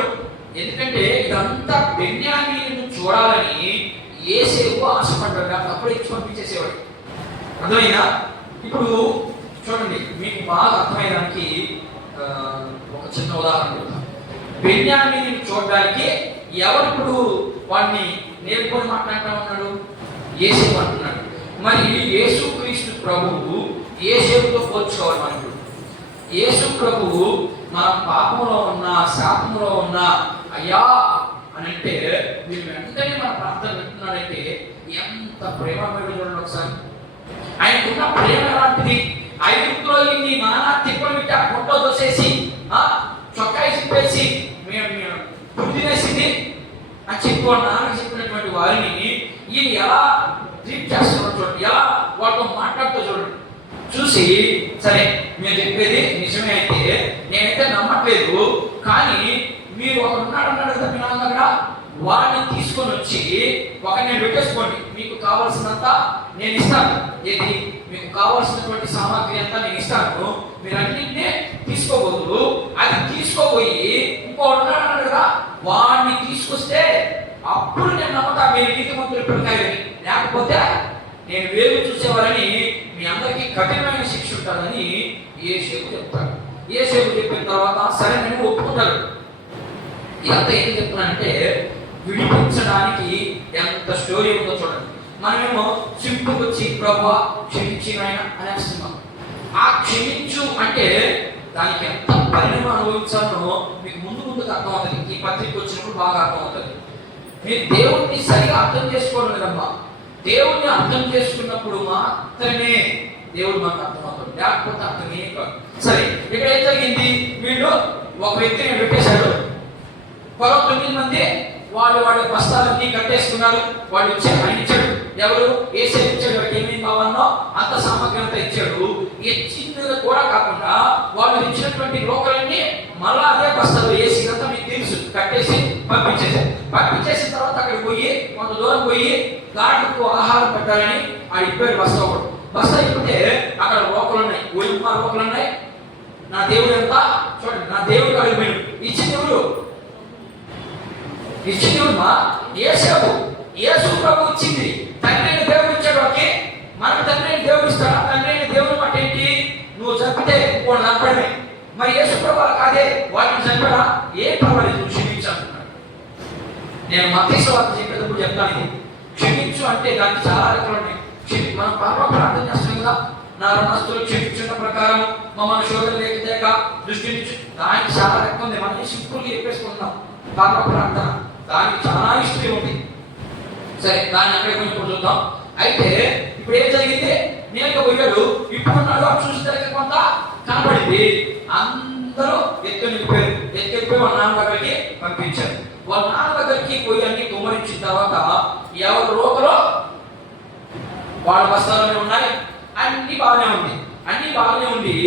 ఎందుకంటే ఇదంతా బెన్యామీను చూడాలని యోసేపు ఆశపడ్డాడు. అప్పుడే ఇచ్చి పంపించేసేవాడు. అర్థమైందా? ఇప్పుడు చూడండి, మీకు బాగా అర్థమయ్యడానికి ఒక చిన్న ఉదాహరణ చెప్తాను. బెన్యామీను చూడడానికి ఎవరు ఇప్పుడు వాడిని నేర్చుకొని మాట్లాడుతూ ఉన్నాడు? యోసేపు అంటున్నాడు. మరి యేసుక్రీస్తు ప్రభువు యోసేపుతో పోల్చుకోవాలి. మనకు యేసు ప్రభువు మన పాపంలో ఉన్న శాపంలో ఉన్న అయ్యా అని అంటే మీరు వెంటనే మన ప్రార్థన వింటున్నాడంటే ఎంత ప్రేమమయుడు చూడండి ఒకసారి. ఆయనకున్న ప్రేమ ఎలాంటిది? ఐగుప్తులో ఇన్ని నానా తిప్పలు పెట్టి ఆ పొట్టో దోసేసి చొక్కా చెప్పేసి తినేసింది అని నాన్న చెప్పినటువంటి వారిని ఈయన ఎలా ట్రీట్ చేస్తున్నాడు చూడండి, ఎలా వాళ్ళతో మాట్లాడుతూ చూడండి. చూసి సరే మీరు చెప్పేది నిజమే అయితే నేనైతే నమ్మట్లేదు, కానీ మీరు ఒకడు ఉన్నాడు కదా మీ నాన్న దగ్గర, వాడిని తీసుకొని వచ్చి నేను పెట్టేసుకోండి, మీకు కావాల్సినంత నేను ఇస్తాను. ఏది మీకు కావాల్సినటువంటి సామాగ్రి అంతా నేను ఇస్తాను, మీరు అన్నింటినీ తీసుకోబోదు. అది తీసుకోబోయి ఇంకో ఉన్నాడు కదా, వాడిని తీసుకొస్తే అప్పుడు నేను నమ్మతా మీరు నీతిమంతులు పెడతాయని, లేకపోతే నేను వేలు చూసేవారని మీ అందరికీ కఠినమైన శిక్ష ఉంటుందని యోసేపు చెప్తాడు. యోసేపు చెప్పిన తర్వాత సరే నేను ఒప్పుకుంటాడు. ఇదంతా ఏం చెప్తున్నానంటే విడిపించడానికి ఎంత స్టోరీ ఉందో చూడండి. మనమేమో సింపుల్ వచ్చి ప్రభువా క్షమించిన ఆయన అనేస్తున్నాం. ఆ క్షమించు అంటే దానికి ఎంత పరిణామం అనుభవించాలో మీకు ముందుకు అర్థమవుతుంది. ఈ పత్రిక వచ్చినప్పుడు బాగా అర్థమవుతుంది. మీరు దేవుడిని సరిగా అర్థం చేసుకోవడం లేదమ్మా. దేవుణ్ణి అర్థం చేసుకున్నప్పుడు మాత్రమే దేవుడు మనకు అర్థమవుతాడు, లేకపోతే అర్థమే కాదు. సరే, ఇక్కడ ఏం జరిగింది? వీళ్ళు ఒక వ్యక్తిని పెట్టేశాడు. పొలం 9 మంది వాళ్ళ బస్తాలన్నీ కట్టేసుకున్నారు. వాళ్ళు ఆయన ఇచ్చాడు. ఎవరు? యేసయ్య ఇచ్చాడు. వాడికి ఏమేమి కావాలనో అంత సామగ్రి అంతా ఇచ్చాడు. ఇచ్చినది కూడా కాకుండా వాళ్ళు ఇచ్చినటువంటి లోకలన్నీ మళ్ళా అదే బస్తాలు వేసి అంతా మీకు తెలుసు కట్టేసి పంపించేసిన తర్వాత అక్కడికి పోయి కొంత దూరం పోయి గాడికు ఆహారం పెట్టాలని ఇప్పాడు. బస్తా ఇప్పితే అక్కడ లోకలు ఉన్నాయి, ఒలిమా లోకలు ఉన్నాయి. నా దేవుడు ఎంత చూడండి, నా దేవుడు అడిగిపోయాడు. ఇచ్చిన దేవుడు మా యేసు ప్రభు ఇచ్చింది. తండ్రి అయిన దేవుడు ఇచ్చాడు. వాడికి మనకు తండ్రి అయిన దేవుడు ఇస్తాడా? తండ్రి అయిన దేవుడు మాట ఏంటి? నువ్వు చంపితే ఇంకోటి నప్పడమే. మరి యేసు ప్రభు కాదే, వాటిని చంపడా? ఏం పర్వాలేదు, నువ్వు క్షమించాలన్నాడు. నేను మత్తయి సువార్త చెప్పేటప్పుడు చెప్తాను, ఇది క్షమించు అంటే దానికి చాలా రకాలు ఉన్నాయి. మనం పాప ప్రార్థన చేస్తాం కదా, నా రుణస్తులు క్షమించిన ప్రకారం మమ్మల్ని శోధన లేక దృష్టి నుంచి, దానికి చాలా రకం ఉంది. మనం సింపుల్గా చెప్పేసుకుంటాం పాప ప్రార్థన, దానికి చాలా హిస్టరీ ఉంది. సరే, దాన్ని అక్కడే కొంచెం చూద్దాం. అయితే ఇప్పుడు ఏం జరిగింది? నేను పోయాడు, ఇప్పుడున్నాడు, చూసిన దగ్గర కొంత కనబడింది. అందరూ ఎత్తుకెళ్ళిపోయి వాళ్ళ నాన్న దగ్గరికి పంపించారు. వాళ్ళ నాన్న దగ్గరికి పోయి అన్ని కుమ్మరించిన తర్వాత ఎవరు రోకలో వాళ్ళ బస్తాలోనే ఉన్నాయి. అన్ని బాగానే ఉంది.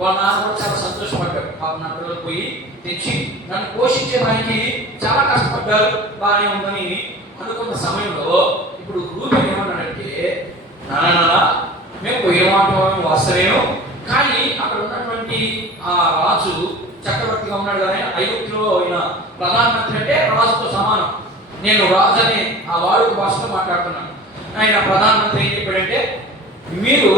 వాళ్ళ నాన్న కూడా చాలా సంతోషపడ్డాడు. పాప నా పిల్లలు పోయి తెచ్చి నన్ను పోషించడానికి చాలా కష్టపడ్డారు, బాగానే ఉందని అనుకున్న సమయంలో ఇప్పుడు రూబెన్ ఏమన్నాడంటే, నాన్న మేము పోయిన మాట వాస్తవేమో, కానీ అక్కడ ఉన్నటువంటి ఆ రాజు చక్రవర్తిగా ఉన్నాడు కదా, ఐగుప్తులో ఆయన ప్రధానమంత్రి అంటే రాజుతో సమానం. నేను రాజు అనే ఆ వాడుక భాషలో మాట్లాడుతున్నాను. ఆయన ప్రధానమంత్రి ఏం చెప్పాడంటే, మీరు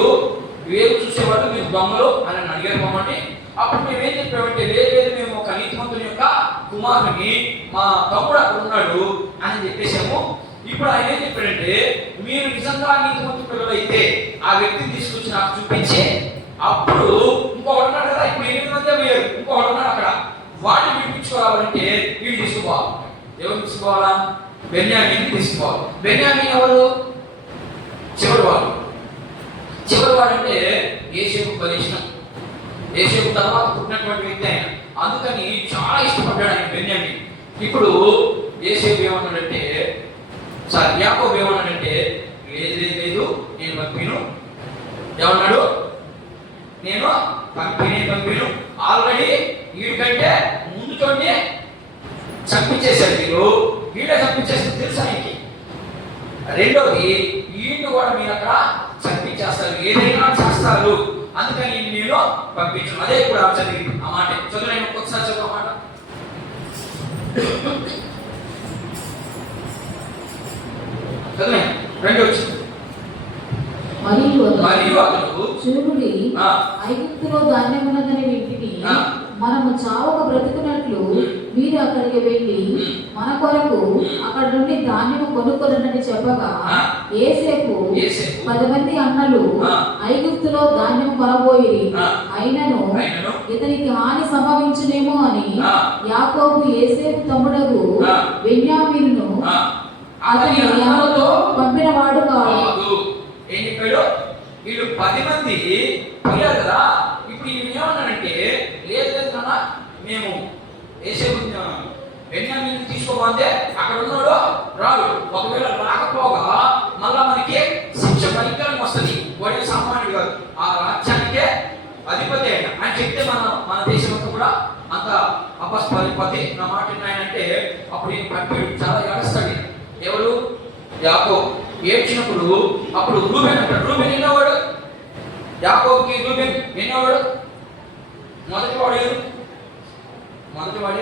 వేరు చూసేవాళ్ళు, మీరు దొంగలు అని అడిగారు మమ్మల్ని. అప్పుడు మేము ఏం చెప్పామంటే, లేదు మేము ఒక నీతిమంతుని యొక్క కుమారుని, మా తమ్ముడు అక్కడ ఉన్నాడు అని చెప్పేసాము. ఇప్పుడు ఆయన ఏం చెప్పాడంటే, మీరు నిజంగా నీతిమంతు పిల్లలు అయితే ఆ వ్యక్తిని తీసుకొచ్చి నాకు చూపించి, అప్పుడు ఇంకొకటి ఉన్నాడు కదా, ఇప్పుడు 8 మంది వేరు, ఇంకొకటి ఉన్నాడు అక్కడ, వాడిని విడిపించుకోవాలంటే వీళ్ళు తీసుకోవాలి. ఎవరు తీసుకోవాలా? బెన్యామీని తీసుకోవాలి. బెన్యామీన్ ఎవరు? చివరివాడు అంటే యేసేపు బలిష్టం. యేసేపు తర్వాత పుట్టినటువంటి వ్యక్తి ఆయన, అందుకని చాలా ఇష్టపడ్డాడు ఆయన బెన్యామీన్. ఇప్పుడు యేసేపు ఏమన్నాడంటే, యాకోబు ఏమన్నాడంటే, లేదు నేను పంపిను. ఏమన్నాడు? నేను పంపిను. ఆల్రెడీ వీడికంటే ముందుతోనే చంపించేశాడు. వీళ్ళే చంపించేస్తే తెలుసు ఆయనకి. రెండోది, వీళ్ళు కూడా మీరు అక్కడ చంపించేస్తారు, ఏదైనా చేస్తారు, అందుకని నేను పంపించను. అదే కూడా చదివి ఆ మాట చదువు, ఒకసారి చదువు మాట. చదువు, రెండు వచ్చింది. మరియు అతడు చూడుడి, ఐగుప్తులో ధాన్యమున్నదని వింటిని, మనము చావక బ్రతుకున్నట్లు మీరు అక్కడికి వెళ్ళి మన కొరకు అక్కడ నుండి ధాన్యము కొనుక్కొనని చెప్పగా, యేసేపు 10 మంది అన్నలు ఐగుప్తులో ధాన్యం కొనబోయిరి. అయినను ఇతనికి హాని సంభవించునేమో అని యాకోబు యేసేపు తమ్ముడగు బెన్యామీనును అతని అన్నలతో పంపిన వాడు కాదు. ఏం చెప్పాడు? వీళ్ళు 10 మంది పోయారు కదా. ఇప్పుడు ఈయన ఏమన్నానంటే, లేదు నాన్న, మేము యేసేపు బెన్యామీను తీసుకోమంటే అక్కడ ఉన్నాడు రాడు, ఒకవేళ రాకపోగా మళ్ళా మనకి శిక్ష భయంకరంగా వస్తుంది. వాడే సామాన్యుడు కాదు, ఆ రాజ్యానికే అధిపతి ఆయన అని చెప్తే మన దేశం అంతా కూడా అంత అపస్పతి నా మాట అంటే, అప్పుడు ఈయన పంపిడు చాలా ఏడుస్తాడు. ఎవరు? యాకోబు. ఏడ్చినప్పుడు అప్పుడు రూబెన్ అంటాడు. రూబెన్ ఎన్నోవాడు? యాకోబుకి రూబెన్ ఎన్నోవాడు? మొదటివాడే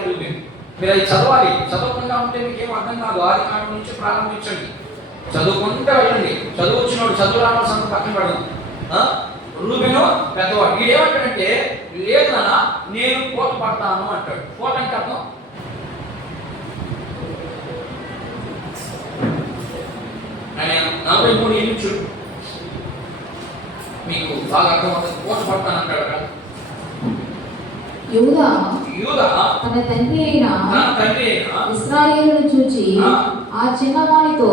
రూబెన్. మీరు అది చదవాలి. చదవకుండా ఉంటే మీకు ఏం అర్థం కాదు. ఆది కాండం నుంచి ప్రారంభించండి, చదువుకుంటే వెళ్ళండి. చదువు వచ్చినోడు చదువు రావాల్సిన సంగతి పక్కన పడదు. రూబెను పెద్దవాడు. వీడేమంటాడంటే, లేదు నాన్న నేను కోట పడతాను అంటాడు. కోట అంటే అర్థం 43 ఏళ్ళు చూడు, మీకు బాగా అర్థమవుతుంది. కోట పడతాను అంటాడు అక్కడ. యూదా తన తండ్రి అయిన ఇశ్రాయేలును చూచి ఆ చిన్నవానితో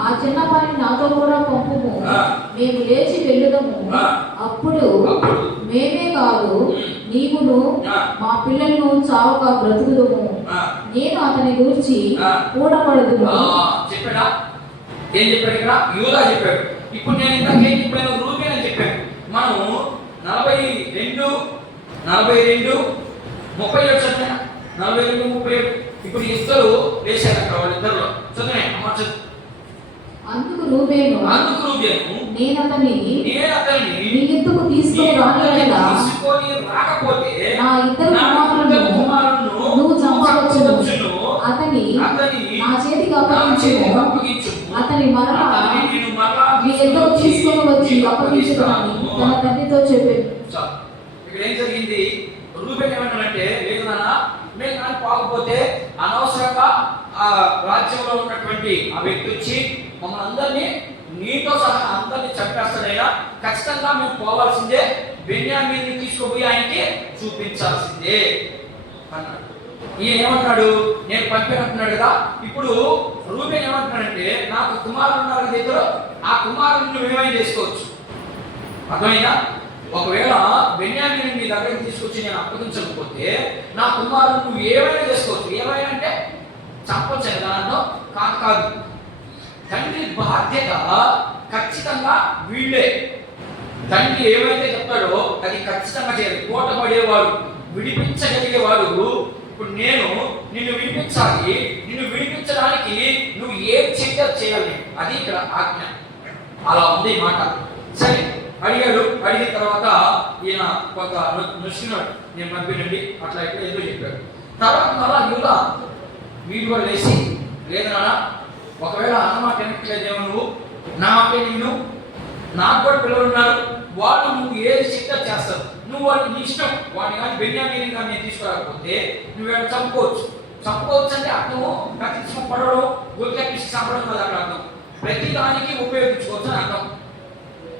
ఆ చిన్న పని నాతో కూడా పంపుము, ఆ. మేము లేచి వెళ్ళుదము. ఆ. అప్పుడు అప్పుడు మేమే కాదు, నీవును ఆ. మా పిల్లలను చావక బ్రతుకుదము. ఆ. నేను అతని గురించి ఆ. కూడబడదును. చెప్పాడా? ఏం చెప్పాడు ఇక్కడ? యూదా చెప్పాడు. ఇప్పుడు నేను ఇందాక ఏం చెప్పాను? రూబేన్ అని చెప్పాను. మనం 42 37 చదివా. 42 37. ఇప్పుడు ఇద్దరు వేశారు అక్కడ, వాళ్ళిద్దరు చదివే అమ్మ చదువు. అందుకు రూబేను నేను అతన్ని నీ ఎద్దుకు తీసుకొని రాకపోతే నా ఇద్దరు కుమారులను నువ్వు చంపవచ్చును. అతని నా చేతికి అప్పగించు. అతని మరలా నీ ఎద్దుకు తీసుకొని వచ్చి అప్పగించుతానని తన తండ్రితో చెప్పాడు. ఇక్కడ ఏం జరిగింది? రూబేన్ ఏమంటాడంటే, లేదు నాన్న, మేము కానీ పాకపోతే అనవసరంగా ఆ రాజ్యంలో ఉన్నటువంటి ఆ వ్యక్తి వచ్చి మమ్మల్ని అందరినీ నీతో సహా అందరినీ చంపేస్తాడైనా, ఖచ్చితంగా మేము పోవాల్సిందే, బెన్యామీన్ని తీసుకుపోయి ఆయనకి చూపించాల్సిందే అన్నాడు. ఈయన ఏమంటున్నాడు? నేను పంపినట్టున్నాడు కదా. ఇప్పుడు రూబేన్ ఏమంటున్నాడంటే, నాకు కుమారులు ఉన్నారు దగ్గర, ఆ కుమారుని నువ్వు ఏమైనా చేసుకోవచ్చు. అర్థమైనా? ఒకవేళ బెన్యామీని నీ దగ్గరికి తీసుకొచ్చి నేను అప్పగించకపోతే నా కుమారుని నువ్వు ఏమైనా చేసుకోవచ్చు. ఏమైనా అంటే చంపొచ్చు దాంట్లో కాదు. తండ్రి బాధ్యత ఖచ్చితంగా వీళ్ళే. తండ్రి ఏమైతే చెప్తాడో అది ఖచ్చితంగా చేయాలి. కోటపడేవాడు, విడిపించగలిగేవాడు. ఇప్పుడు నేను నిన్ను విడిపించాలి, నిన్ను విడిపించడానికి నువ్వు ఏం చేయాలి, అది ఇక్కడ ఆజ్ఞ. అలా ఉంది ఈ మాట. సరే అడిగాడు. అడిగిన తర్వాత ఈయన కొంత నొచ్చినాడు, నేను పంపినండి అట్లా అయితే ఏదో చెప్పాడు. తర్వాత మళ్ళా యూదా వీడు కూడా లేచి, లేదు నాన్న, ఒకవేళ అన్నమాట వెనక్లేదేమో, నువ్వు నా అంటే నిన్ను నాకు కూడా పిల్లలు ఉన్నారు, వాళ్ళు నువ్వు ఏది చెప్తే చేస్తారు, నువ్వు వాళ్ళు నీ ఇష్టం. వాడిని కానీ బెన్యామీని కానీ నేను తీసుకురాకపోతే నువ్వేమైనా చంపుకోవచ్చు అంటే అర్థము కత్తించడం, పడడం, గొలికెక్కించి చంపడం కాదు అక్కడ అర్థం. ప్రతి దానికి ఉపయోగించుకోవచ్చు అని అర్థం.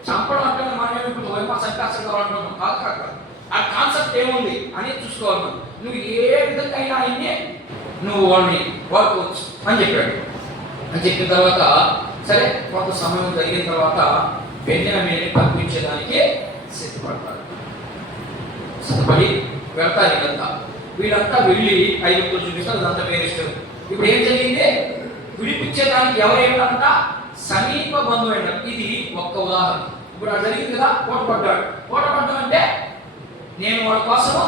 చంపడం అంటే మనం ఇప్పుడు సంకాసం కావాలనుకుంటున్నాం కాదు. ఆ కాన్సెప్ట్ ఏముంది అనేది చూసుకోవాలి. నువ్వు ఏ విధంగా అయినా ఆయన్ని నువ్వు వాడిని వాడుకోవచ్చు అని చెప్పాడు. అని చెప్పిన తర్వాత సరే కొంత సమయం జరిగిన తర్వాత బెన్యామీని పంపించడానికి సిద్ధపడతారు. సిద్ధపడి వెళ్తారు. వీళ్ళంతా వెళ్ళి ఐదుగురు చూపిస్తారు. అదంతా వేరే ఇష్టం. ఇప్పుడు ఏం జరిగింది? విడిపించేదానికి ఎవరైనా సమీప బంధువైన. ఇది ఒక్క ఉదాహరణ. ఇప్పుడు అది జరిగింది కదా, కోటపడ్డాడు అంటే నేను వాళ్ళ కోసము,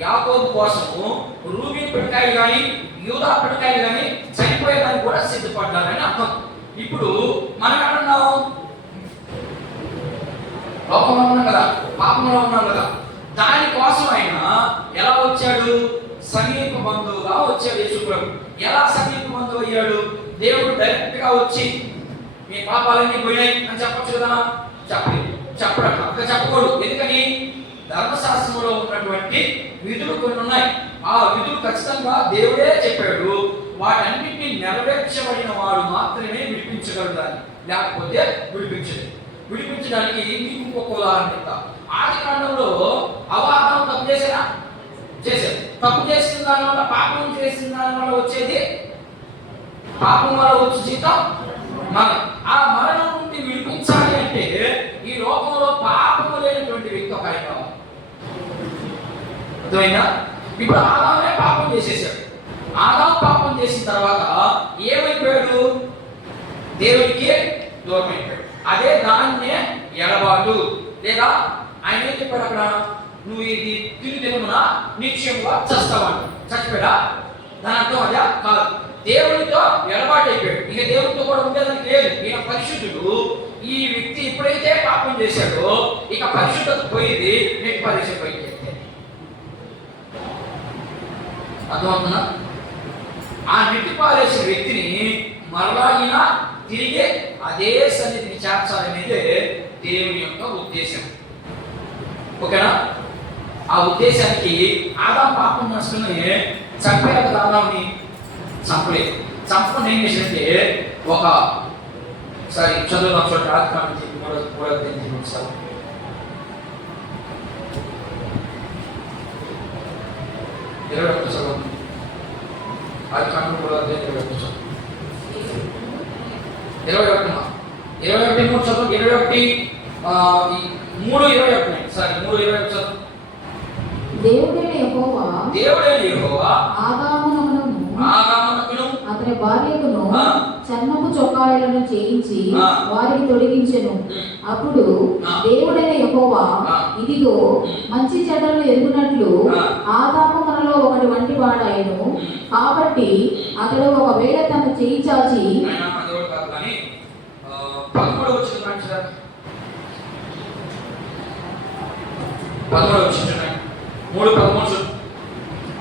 యాకోబు కోసము రూబేను పిల్లకాయలు కానీ యూదా పిల్లకాయలు కానీ చనిపోయేదానికి కూడా సిద్ధపడ్డారని అర్థం. ఇప్పుడు మనం ఎక్కడున్నాం? లోకంలో ఉన్నాం కదా, పాపంలో ఉన్నాం కదా. దానికోసం ఆయన ఎలా వచ్చాడు? సమీప బంధువుగా వచ్చాడు యేసుప్రభు. ఎలా సమీప బంధువు అయ్యాడు? దేవుడు డైరెక్ట్ గా వచ్చి మీ పాపాలన్నీ పోయినాయి అని చెప్పొచ్చు కదా. చెప్పడం అక్కడ చెప్పకూడదు. ఎందుకని? ధర్మశాస్త్రంలో ఉన్నటువంటి విధులు కొన్ని ఉన్నాయి. ఆ విధులు ఖచ్చితంగా దేవుడే చెప్పాడు. వాటన్నిటిని నెరవేర్చబడిన వాడు మాత్రమే విడిపించగలడాన్ని, లేకపోతే విడిపించడానికి మీకు ఇంకొక ఉదాహరణ చెప్తా. ఆది కాండంలో అవాహనం తప్పు చేశారు. తప్పు చేసిన దాని వల్ల, పాపం చేసిన దాని వల్ల వచ్చేది, పాపం వల్ల వచ్చే జీతం మరణం. ఆ మరణం నుండి విడిపించాలి అంటే ఈ లోకంలో పాపము లేనటువంటి వ్యక్తి ఒక ఆయన కావాలి. అర్థమైందా? ఇప్పుడు ఆదామే పాపం చేసేసాడు. ఆదాము పాపం చేసిన తర్వాత ఏమైపోయాడు? దేవుడికి దూరం అయిపోయాడు. అదే దాన్నే ఎడబాటు, లేదా ఆయన ఏం చెప్పాడు అక్కడ? నువ్వు ఇది తిరుగుతున్నా నిశ్చయంగా చస్తావాడు. చచ్చిపోయాడా? దాని అర్థం అదే కాదు. దేవుడితో ఎడబాటు అయిపోయాడు. ఇక దేవుడితో కూడా ఉండేదానికి లేదు. ఈయన పరిశుద్ధుడు. ఈ వ్యక్తి ఎప్పుడైతే పాపం చేశాడో ఇక పరిశుద్ధత పోయింది, నీకు పరిశుద్ధ పోయింది. అర్థమవుతుందా? ఆ నెట్టి పారేసిన వ్యక్తిని మరలా ఈయన తిరిగి అదే సన్నిధిని చేర్చాలనేదే దేవుని యొక్క ఉద్దేశం. ఓకేనా? ఆ ఉద్దేశానికి ఆదాము పాపం నష్టమే చంపేయాలి కదా. ఆదాముని చంపలేదు. చంపకుండా ఏం చేసిందంటే ఒకసారి చదువు చోట ఆత్మ ఒకసారి ఇరవై ఒక్క చదువు. ఆది కాండం 3:21. చదువు 21 3:21 సారీ 3:21 చదువు. దేవుడైన యెహోవా ఆదామునకును అతని భార్యకును ఆ. చర్మపు చొక్కాయలను చేయించి ఆ. వారికి తొడిగించెను. అప్పుడు ఆ. దేవుడైన యెహోవా ఆ. ఇదిగో మంచి చెడ్డలను ఎరుగునట్లు ఆ. ఆదాము మనలో ఒకటి వంటి వాడాయను. కాబట్టి అతడు ఒకవేళ తన చేయి చాచి ఆయన మన దేవుడు కాదు కానీ 13 వచ్చిన మంచిదా 13 వచ్చిన 3:13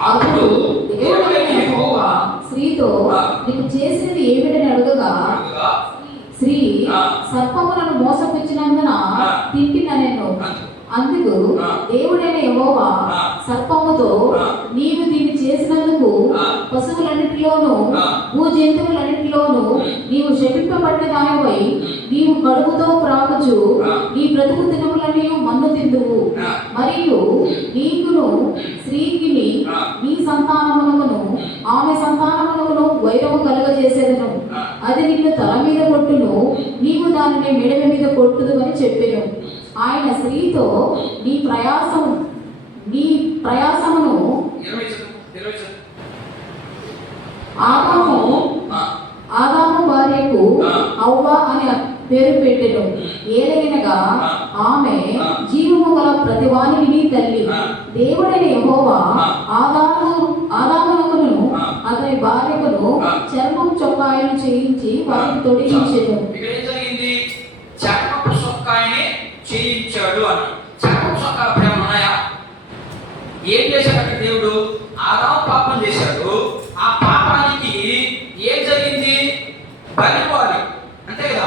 అప్పుడు దేవుడైన యెహోవా స్త్రీతో నీకు చేసినది ఏమిటని అడుగగా స్త్రీ సర్పములను మోసపుచ్చినందున తింటిననెను. అందుకు దేవుడైన యెహోవా సర్పముతో నీవు దీన్ని చేసినందుకు పశువులన్నిటిలోను భూ జంతువులన్నిటిలోను నీవు శపింపబడిన దానిపై నీవు కడుపుతో ప్రాకుచు నీ బ్రతుకు దినములని మన్ను తిందువు. మరియు నీకును స్త్రీకిని నీ సంతానమునకును ఆమె సంతానమునకును వైరము కలుగజేసేదను. అది నిన్ను తల మీద కొట్టును, నీవు దానిని మెడల మీద కొట్టుదు అని చెప్పెను. ఆయన స్త్రీతో నీ ప్రయాసమును ఆదాము భార్యకు హవ్వ అని పేరు పెట్టెను. ఏలైనగా ఆమె జీవము గల ప్రతివానిని తల్లి. దేవుడైన యెహోవా ఆదామునకును అతని భార్యకును చర్మం చొక్కాయను చేయించి వారికి తొడిగించెను. చర్మపు చొక్కాయని చేయించాడు అని. చర్మపు చొక్కాల ప్రేమ ఉన్నాయా? ఏం చేశాడు దేవుడు? ఆదాము పాపం చేశాడు. ఆ పాపానికి ఏం జరిగింది? బలిపోవాలి అంతే కదా.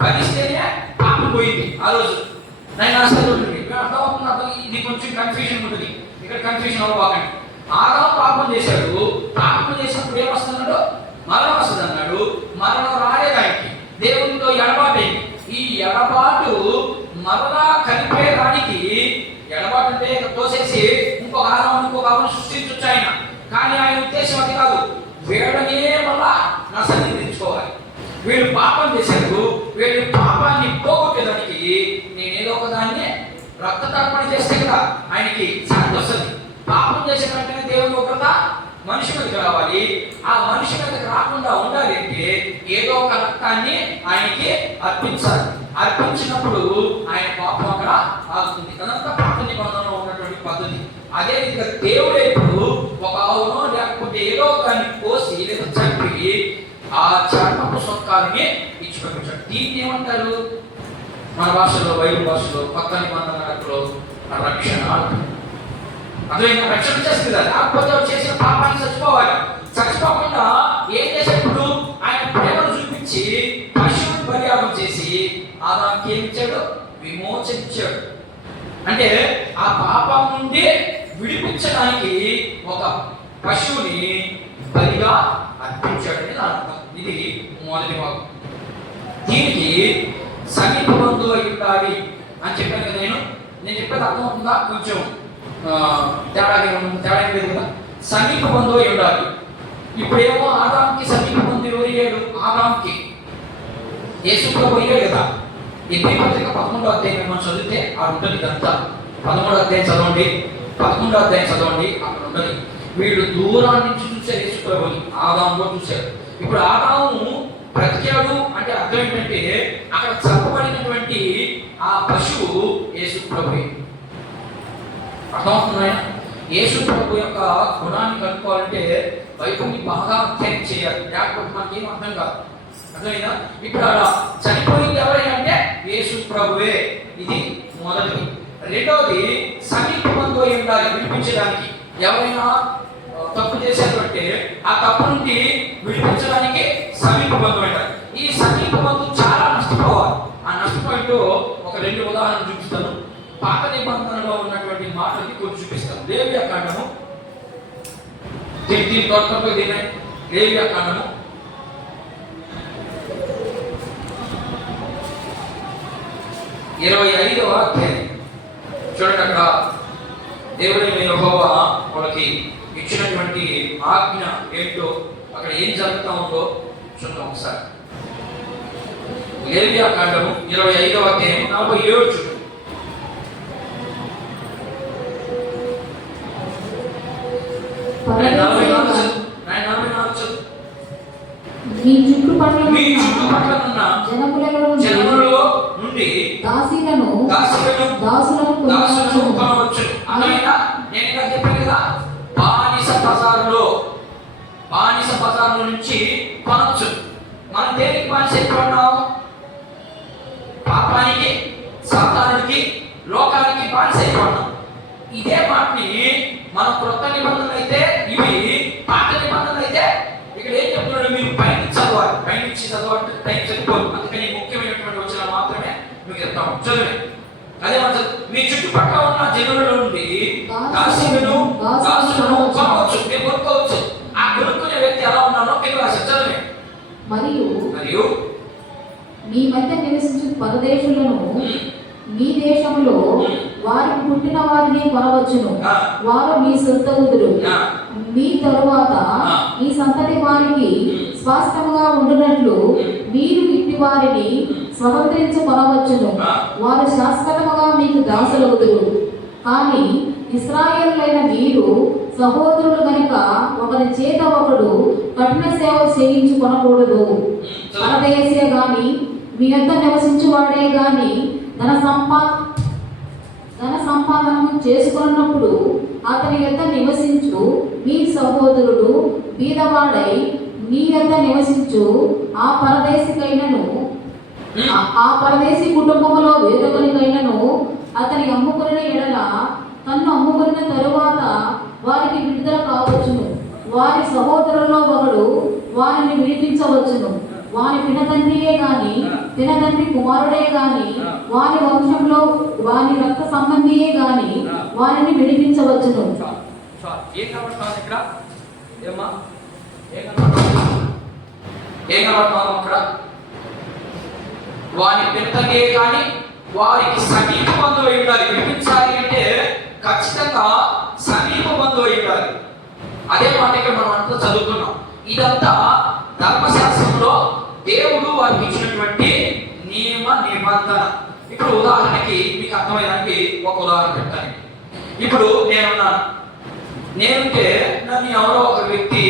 బలిస్తేనే పాపం పోయింది. ఆ రోజు నేను అసలు అర్థమవుతుంది. ఇది కొంచెం కన్ఫ్యూజన్ ఉంటుంది. ఇక్కడ కన్ఫ్యూజన్ అవ్వకండి. ఆదాము పాపం చేశాడు. పాపం చేసినప్పుడు ఏమొస్తున్నాడు? మరణం వస్తుంది అన్నాడు. మరణం రాలేదు ఆయనకి. దేవునితో ఎడబాటైంది. ఈ ఎడబాటు మరలా కలిపేదానికి ఎడబాటు అంటే తోసేసి ఇంకొక ఆదాము సృష్టించవచ్చు ఆయన. కానీ ఆయన ఉద్దేశం అది కాదు. వీళ్ళనే మళ్ళా నా సన్నిధి తెచ్చుకోవాలి. వీళ్ళు పాపం చేశారు. వీళ్ళు పాపాన్ని పోగొట్టేదానికి నేనేదో ఒక దాన్ని రక్త తర్పణ చేస్తే కదా ఆయనకి శాంతి వస్తుంది. పాపం చేసిన వెంటనే దేవుని ఒకట మనిషి మీదకి రావాలి. ఆ మనిషి మీదకి రాకుండా ఉండాలి అంటే ఏదో ఒక రక్తాన్ని ఆయనకి అర్పించాలి. అర్పించినప్పుడు ఆయన పాపం అక్కడ ఆగుతుంది. అదంతా పాత నిబంధనలో ఉన్నటువంటి పద్ధతి. అదే విధంగా దేవుడు ఇప్పుడు ఒక ఆవునో లేకపోతే ఏదో దాన్ని కోసి లేదా చంపి ఆ చర్మపు సొక్కాలని ఇచ్చి పంపించాడు. దీన్ని ఏమంటారు? మన భాషలో, బైబిల్ భాషలో, కొత్త నిబంధనలో రక్షణ. అదే రక్షణ చేస్తుంది. లేకపోతే చేసిన పాపాన్ని చచ్చిపోవాలి. చచ్చిపోకుండా ఏం చేసేప్పుడు ఆయన ప్రేమను చూపించి పశువుని బలియాగం చేసి ఆదాముకి ఏమి ఇచ్చాడు? విమోచించాడు. అంటే ఆ పాపం నుండి విడిపించడానికి ఒక పశువుని బలిగా అర్పించాడని నా అర్థం. ఇది మొదటి భాగం. దీనికి సమీప బంధువు అయి ఉండాలి అని చెప్పాను కదా. నేను చెప్పేది అర్థమవుతుందా? కొంచెం తేడా లేదు కదా. సమీప బంధువు అయి ఉండాలి. ఇప్పుడేమో ఆదాంకి సమీప బంధువు అయ్యాడు. ఆదాంకి యేసు ప్రభు అయ్యాడు కదా. ఎబ్రీ పత్రిక 11వ అధ్యాయం మనం చదివితే ఆ ఉంటుంది ఇదంతా. 13వ అధ్యాయం చదవండి, 11వ అధ్యాయం చదవండి, అక్కడ ఉంటుంది. వీళ్ళు దూరాన్ని నుంచి చూశారు యేసు ప్రభుని. ఆదాములో చూశారు. ఇప్పుడు ఆదాము బ్రతికాడు అంటే అర్థం ఏంటంటే అక్కడ చంపబడినటువంటి ఆ పశువు యేసు ప్రభువే. అర్థమవుతున్నాయా? యేసు ప్రభు యొక్క గుణాన్ని కనుక్కోవాలంటే బైబిల్ని బాగా అధ్యయనం చేయాలి. లేకపోతే మనకేం అర్థం కాదు. అర్థమైనా? ఇప్పుడు అలా చనిపోయింది ఎవరైనా అంటే యేసు ప్రభువే. ఇది మొదటిది. రెండవది సమీప బంధువు అయి ఉండాలి విడిపించడానికి. ఎవరైనా తప్పు చేసేటంటే ఆ తప్పు నుండి విడిపించడానికి సమీప బంధువు అంటారు. ఈ సమీప బంధువు చాలా నష్టపోవాలి. ఆ నష్టపోయింటూ ఒక 2 ఉదాహరణలు చూపిస్తాను. పాత నిబంధనలో ఉన్నటువంటి మాటలకి కొన్ని చూపిస్తాను. లేవియాకాండము దీని తోటతో దీని లేవియాకాండము 25వ అధ్యాయం చూడండి. అక్కడ దేవుడైన యెహోవా వాళ్ళకి ఇచ్చినటువంటి ఆజ్ఞ ఏంటో, అక్కడ ఏం జరుగుతూ ఉందో చూద్దాం ఒకసారి. లేవియా కాండము 25వ అధ్యాయం 47 చూడు. మీ చుట్టుపక్కల ఉన్న జనములలో నుండి దాసులను కొనవచ్చు. అన్నయ్య నేను ఇలా చెప్పాను కదా, బానిస బజార్లో నుంచి కొనవచ్చు. మనం దేనికి బానిస అయిపోయినాం? పాపానికి, సాతానుడికి, లోకానికి బానిస అయిపోయినాం. ఇదే మాటని మనం క్రొత్త నిబంధనలు అయితే, ఇవి పాత నిబంధనలు అయితే ఇక్కడ ఏం చెప్తున్నాడు? మీరు పైనుంచి చదవాలి, టైం సరిపోదు. అందుకని ముఖ్యమైనటువంటి వచ్చిన మాత్రమే మీకు చెప్తాము. చదివే అదే మనం మీ చుట్టుపక్కల ఉన్న జనుల నుండి దాసులను కొనవచ్చు, మీరు కొనుక్కోవచ్చు. ఆ కొనుక్కునే వ్యక్తి ఎలా ఉన్నానో కింద రాసి చదివే. మరియు మీ మధ్య నివసించు పరదేశులను మీ దేశంలో వారికి పుట్టిన వారిని కొనవచ్చును. వారు మీ సొంతగుదురు. మీ తరువాత ఈ సంతతి వారికి స్వాస్థ్యముగా ఉండునట్లు మీరు ఇట్టి వారిని స్వతంత్రించి కొనవచ్చును. వారు శాశ్వతముగా మీకు దాసులగుదురు. కానీ ఇశ్రాయేలులైన మీరు సహోదరులు గనుక ఒకరి చేత ఒకడు కఠిన సేవ చేయించు కొనకూడదు. పరదేశే గాని మీ యొద్ద నివసించువాడే గాని ధన సంపాదనను చేసుకున్నప్పుడు అతని యొద్ద నివసించు మీ సహోదరుడు బీదవాడై మీ యొద్ద నివసించు ఆ పరదేశి కుటుంబములో వేరొకరికైనను అతని అమ్ముకున్న ఎడల తన్ను అమ్ముకున్న తరువాత వారికి విడుదల కావచ్చును. వారి సహోదరుల్లో ఒకడు వారిని విడిపించవచ్చును. వాని పినతండ్రియే గాని పినతండ్రి కుమారుడే గాని వాని వంశంలో వాని రక్త సంబంధియే గాని వారిని విడిపించవచ్చును. వాని పినతండ్రియే గాని వారికి సమీప బంధువు అయి ఉండాలి. విడిపించాలి అంటే ఖచ్చితంగా సమీప బంధువు అయి ఉండాలి. అదే మాట ఇక్కడ మనం అంతా చదువుతున్నాం. ఇదంతా ధర్మశాస్త్రంలో దేవుడు వారికి ఇచ్చినటువంటి నియమ నిబంధన. ఇప్పుడు ఉదాహరణకి మీకు అర్థమయ్యడానికి ఒక ఉదాహరణ చెప్తాను. ఇప్పుడు నేనుంటే నన్ను ఎవరో ఒక వ్యక్తి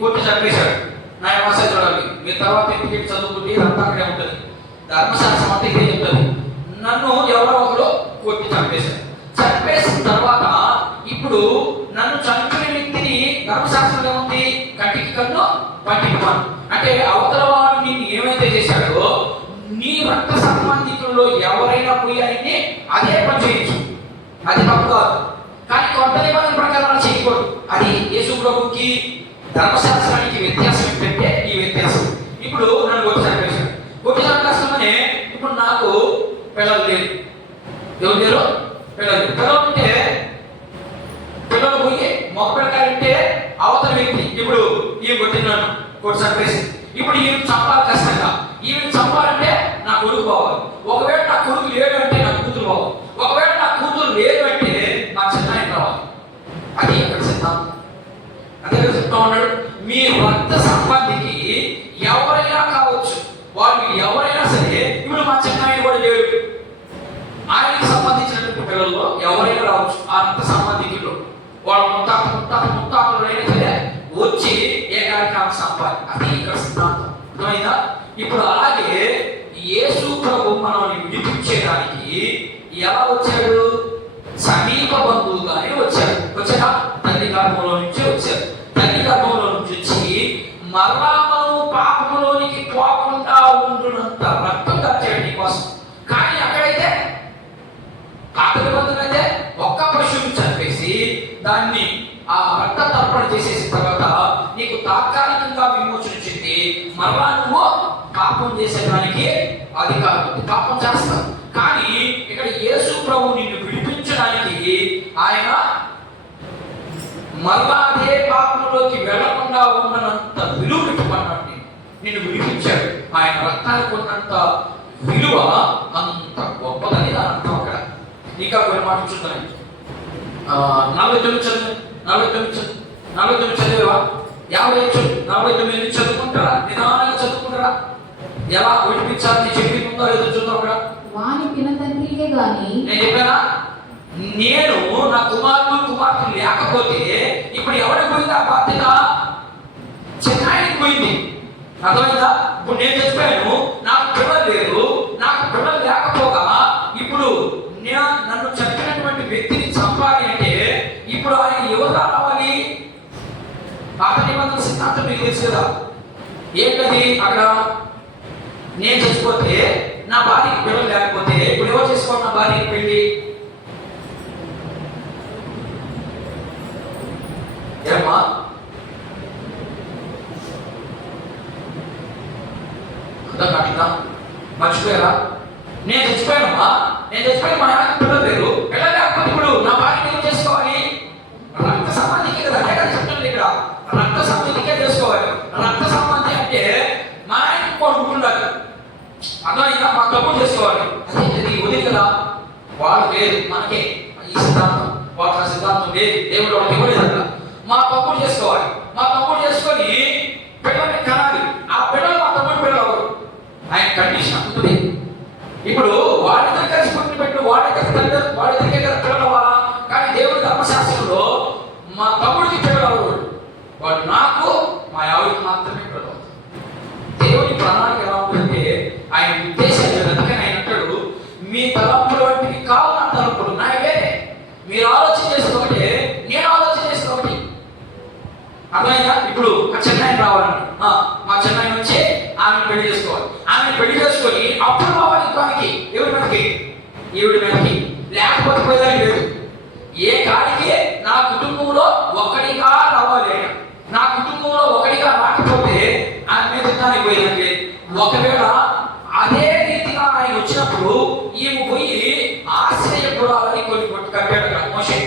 కొట్టి చంపేశాడు. నా వ్యవసాయ చూడాలి. మీ తర్వాత ఇంటికి చదువుకుంటే ఇదంతా అక్కడే ఉంటుంది. ధర్మశాస్త్రం అంతా ఇదే చెప్తుంది. నన్ను ఎవరో ఒకరు కొట్టి చంపేశాడు. చంపేసిన తర్వాత ఇప్పుడు నన్ను చంపిన వ్యక్తిని ధర్మశాస్త్రం ఏముంది? కంటికి కన్ను పంటికి పన్ను. అంటే అవతల వాడు నిన్ను ఏమైతే చేశాడో నీ రక్త సంబంధికుల్లో ఎవరైనా పోయి ఆయన్ని అదే పని చేయొచ్చు. అది తప్పు కాదు. కానీ కొత్త నిబంధన ప్రకారం చేయకూడదు. అది యేసు ప్రభుకి ధర్మశాస్త్రానికి వ్యత్యాసం ఏంటంటే ఈ వ్యత్యాసం. ఇప్పుడు నన్ను కొట్టి చంపేశాడు. కొట్టి చంపేస్తామని ఇప్పుడు నాకు పిల్లలు లేదు. ఎవరు లేరు? పిల్లలు ఉంటే పిల్లలు పోయి మొక్క పెడతారంటే అవతల వ్యక్తి ఇప్పుడు ఈ కొట్టినాను కొట్టి చంపేసి ఇప్పుడు ఈయన చంపాలి కష్టంగా. ఈయన చంపాలంటే నా కొడుకు పోవాలి. ఒకవేళ నా కొడుకు లేడు అంటే నా కూతురు పోవాలి. ఒకవేళ నా కూతురు లేదు అంటే మా చిన్నాయన రావాలి. అది ఎక్కడ సిద్ధాంతం? అదే చెప్తా ఉన్నాడు. మీ రక్త సంబంధికి ఎవరైనా కావచ్చు, వాళ్ళు ఎవరైనా సరే. ఇప్పుడు మా చిన్నాయన కూడా లేడు. ఆయనకి సంబంధించినటువంటి పిల్లల్లో ఎవరైనా రావచ్చు. ఆ రక్త సంబంధికులు వాళ్ళ ముత్తాతలైనా సరే వచ్చి ఏ కార్యక్రమం సంపాలి. అది ఇక్కడ సిద్ధాంతం. అర్థమైందా? ఇప్పుడు అలాగే యేసు ప్రభు మనల్ని విడిపించేదానికి ఎలా వచ్చాడు? సమీప బంధువుగానే వచ్చాడు. వచ్చాడా? తల్లి గర్భంలో నుంచి వచ్చాడు. తల్లి గర్భంలో నుంచి వచ్చి మరలా మనం పాపంలోనికి పోకుండా ఉండునంత రక్తం దాచాడు నీకోసం. కానీ అక్కడైతే పాత నిబంధన అయితే ఒక్క పశువుని చంపేసి దాన్ని ఆ రక్త తర్పణ చేసేసిన తర్వాత నీకు తాత్కాలికంగా విమోచనించింది. మరలా నువ్వు పాపం చేసేదానికి అధికారం ఉంది. పాపం చేస్తావు. కానీ ఇక్కడ యేసు ప్రభు నిన్ను విడిపించడానికి ఆయన మరలా అదే పాపంలోకి వెళ్లకుండా ఉన్నంత విలువ పెట్టుకున్నాడు. నిన్ను విడిపించాడు. ఆయన రక్తానికి ఉన్నంత విలువ అంత గొప్పదని దాని అర్థం. అక్కడ ఇంకా కొన్ని మాటలు చూద్దాం. 49 చదివేవా? 49 చదువుకుంటారా? నిదానంగా చదువుకుంటారా? ఎలా విడిపించాలని చెప్పింది ఉందో లేదో చూద్దాం అక్కడ. వాని పినతండ్రికే గాని నేను చెప్పానా, నేను నా కుమార్తెలు లేకపోతే ఇప్పుడు ఎవరికి పోయింది ఆ బాధ్యత? చెన్నాయికి పోయింది. అర్థమైందా? ఇప్పుడు నేను చెప్పాను, నాకు పిల్లలు లేరు, నాకు పిల్లలు లేకపోగా ఇప్పుడు నన్ను చెప్పినటువంటి వ్యక్తిని చంపాలి అంటే ఇప్పుడు ఆయన ఎవరు రావాలి? పాత నిబంధన సిద్ధాంతం మీకు తెలుసు కదా, ఏంటది? అక్కడ నేను చచ్చిపోతే నా భార్యకి పిల్లలు లేకపోతే ఇప్పుడు ఎవరు చేసుకోవాలి నా భార్యకి పెళ్లి? ఏమ్మా? అట్లా మర్చిపోయారా? నేను చచ్చిపోయానమ్మా, నేను చచ్చిపోయిన మా ఆయన పిల్లలు లేరు, పిల్లలు లేకపోతే ఇప్పుడు నా భార్యని ఏం చేసుకోవాలి? రక్త సంబంధికే కదా, అదే కదా చెప్తుంది ఇక్కడ, రక్త సంబంధికే చేసుకోవాలి. రక్త సంబంధి అంటే మా ఆయన కొడుకుండాలి, అర్థమైందా? మా తప్పు చేసుకోవాలి. అదే వదిలి కదా, వాళ్ళు లేదు మనకే ఈ సిద్ధాంతం, వాళ్ళ సిద్ధాంతం లేదు, దేవుడు వాళ్ళకి ఇవ్వలేదు అట్లా. మా తప్పులు చేసుకోవాలి, మా తప్పులు చేసుకొని పిల్లల్ని కనాలి. ఆ పిల్లలు మా తమ్ముడు పిల్లలు అవరు, ఆయన కండిషన్ ఉంటుంది. ఇప్పుడు వాడిద్దరు కలిసి పుట్టిన పెట్టు, వాడిద్దరికే కదా పిల్లలు అవ్వాలా. కానీ దేవుడి ధర్మశాస్త్రంలో మా తమ్ముడికి పిల్లలు అవరు, వాడు నాకు మా ఆవిడకి మాత్రమే పిల్లలు అవుతారు. దేవుడి ప్రణాళిక ఎలా ఉంటుందంటే ఆయన ఉద్దేశాలు అందుకని ఆయన అంటాడు, మీ తలంపుల వంటివి కావు నా తలంపులు, నా వేరే. మీరు ఆలోచన చేసిన ఒకటే, నేను ఆలోచన చేసిన ఒకటి. అర్థమైందా? ఇప్పుడు ఆ చెన్నై రావాలండి, మా చెన్నై వచ్చి ఆమెను పెళ్లి చేసుకోవాలి. ఆమెను పెళ్లి చేసుకొని అప్పుడు రావాలి యుద్ధానికి. ఎవరి మీదకి? ఈవిడి మీదకి. లేకపోతే పోయేదానికి లేదు. ఏ కాడికి నా కుటుంబంలో ఒకటిగా రావాలి ఆయన. నా కుటుంబంలో ఒకటిగా రాకపోతే ఆమె మీద యుద్ధానికి పోయేదానికి లేదు. ఒకవేళ అదే రీతిగా ఆయన వచ్చినప్పుడు ఈమె పోయి ఆశ్రయపురాలని కొన్ని కొట్టు కట్టాడు కదా మోషే.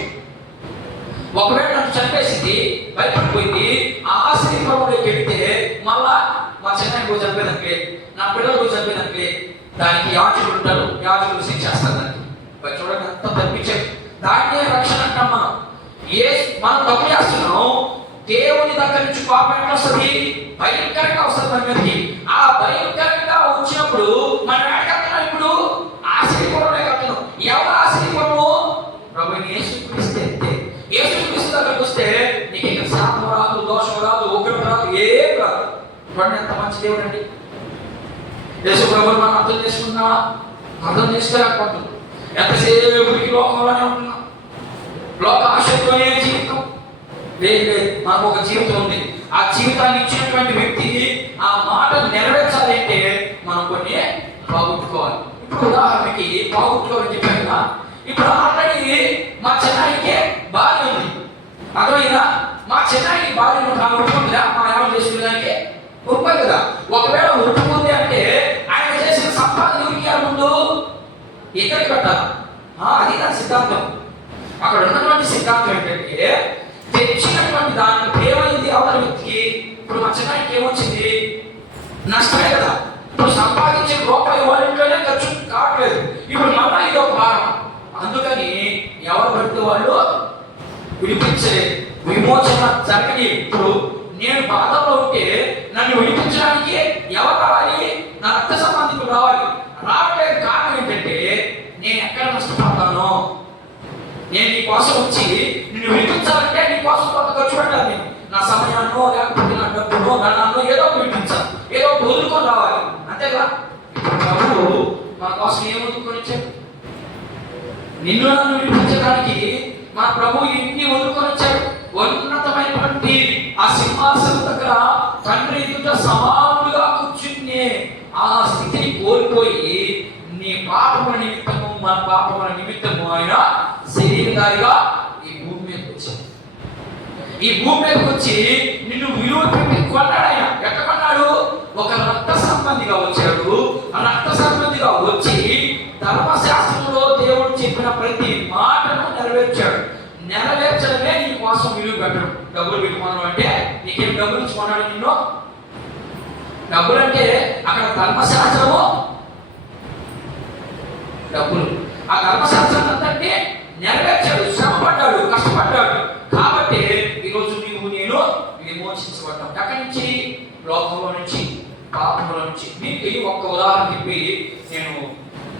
ఒకవేళ నన్ను చంపేసింది, భయపడిపోయింది, ఆ ఆశ్రయపురంలోకి వెళ్తే మళ్ళా మా చెన్నై పోయి చంపేదానికి లేదు, నా పిల్లలు పోయి చంపేదానికి లేదు. దానికి యాజకులు ఉంటారు, యాజకులు శిక్షేస్తారు దానికి. చూడండి అంత తప్పించారు. దాన్నే రక్షణ అంటాం మనం. మనం తప్పు చేస్తున్నాం, దేవుని దగ్గర నుంచి పాపం ఎట్లా వస్తుంది? భయంకరంగా వస్తుంది మన మీదకి. ఆ భయంకరంగా వచ్చినప్పుడు మనం ఎక్కడున్నాం? ఇప్పుడు ఆశ్రయపురంలో కడుతున్నాం. ఎవరు ఆశ్రయపురము? ప్రభు యేసుక్రీస్తు. యేసుక్రీస్తు దగ్గరకు వస్తే నీకు ఇక శాపం రాదు, దోషం రాదు, ఒకటి రాదు, ఏం రాదు. చూడండి ఎంత మంచి దేవుడు అండి. యేసు ప్రభువుని మనం అర్థం చేసుకున్నావా? అర్థం చేసుకోలేకపోతున్నాం. ఎంతసేపటికి లోకంలోనే ఉంటున్నాం, లోక ఆశతోనే జీవితం. లేదు, మనకు ఒక జీవితం ఉంది. ఆ జీవితాన్ని ఇచ్చినటువంటి వ్యక్తికి ఆ మాట నెరవేర్చాలంటే మనం కొన్ని పోగొట్టుకోవాలి. ఇప్పుడు ఉదాహరణకి పోగొట్టుకోవాలని చెప్పాను కదా. ఇప్పుడు ఆల్రెడీ మా చెన్నైకి భార్య ఉంది, అర్థమైందా? మా చెన్నైకి భార్య ఒప్పుకుందా? మా ఎవరు చేసుకునేదానికి ఒప్పదు కదా. ఒకవేళ ఒప్పుకుంది అంటే ఆయన చేసిన సంపాదన ఎవరికి ముందు ఇక్కడికి పెట్టాలి. అది నా సిద్ధాంతం. అక్కడ ఉన్నటువంటి సిద్ధాంతం ఏంటంటే తెచ్చినటువంటి దానికి ఏమైంది అవతల వ్యక్తికి? ఇప్పుడు మా చెన్నైకి ఏమొచ్చింది? నష్టమే కదా. ఇప్పుడు సంపాదించే రూపాయి వాళ్ళ ఇంట్లోనే ఖర్చు కావట్లేదు, ఇప్పుడు మళ్ళా ఇది ఒక భారం. అందుకని ఎవరు పడితే వాళ్ళు విడిపించలేదు, విమోచన జరగని. ఇప్పుడు నేను బాధలో ఉంటే నన్ను విడిపించడానికి ఎవరు రావాలి? నా రక్త సంబంధికులు రావాలి. రావట్లేదు కారణం ఏంటంటే నేను ఎక్కడ నష్టపడతాను? నేను నీ కోసం వచ్చి నిన్ను విడిపించాలంటే నీ కోసం కొంత ఖర్చు పెట్టాలి. నేను నా సమయాన్నో లేకపోతే నా డబ్బునో ధనాన్నో ఏదో విడిపించాలి, ఏదో వదులుకొని రావాలి, అంతేగా. ప్రభువు మన కోసం ఏం వదులుకొని వచ్చాడు? నిన్ను నన్ను విడిపించడానికి మన ప్రభువు ఇన్ని వదులుకొని వచ్చాడు. ఉన్నతమైనటువంటి ఆ సింహాసనం దగ్గర తండ్రి ఎదుట సమానులుగా కూర్చునే ఆ స్థితిని కోల్పోయి నీ పాపముల నిమిత్తము మన పాపముల నిమిత్తము ఆయన శరీరధారిగా ఈ భూమి మీదకి వచ్చాడు. ఈ భూమి మీదకి వచ్చి నిన్ను విలువ పెట్టి కొన్నాడు ఆయన. ఎట్ట కొన్నాడు? ఒక రక్త సంబంధిగా వచ్చాడు. ఆ రక్త సంబంధిగా వచ్చి ధర్మశాస్త్రంలో దేవుడు చెప్పిన ప్రతి మాటను నెరవేర్చాడు. నెరవేర్చడమే నీ కోసం విలువ పెట్టడం. డబ్బులు పెట్టుకున్నావు అంటే నీకేం డబ్బులు ఇచ్చుకున్నాడు నిన్ను? డబ్బులు అంటే అక్కడ ధర్మశాస్త్రము, డబ్బులు. ఆ ధర్మశాస్త్రం అంతంటే నెరవేర్చాడు, శ్రమపడ్డాడు, కష్టపడ్డాడు. కాబట్టి ఈరోజు నీవు నేను విమోచించబడ్డాం. ఎక్కడి నుంచి? లోకంలో నుంచి, పాపంలో నుంచి. నీకు ఒక్క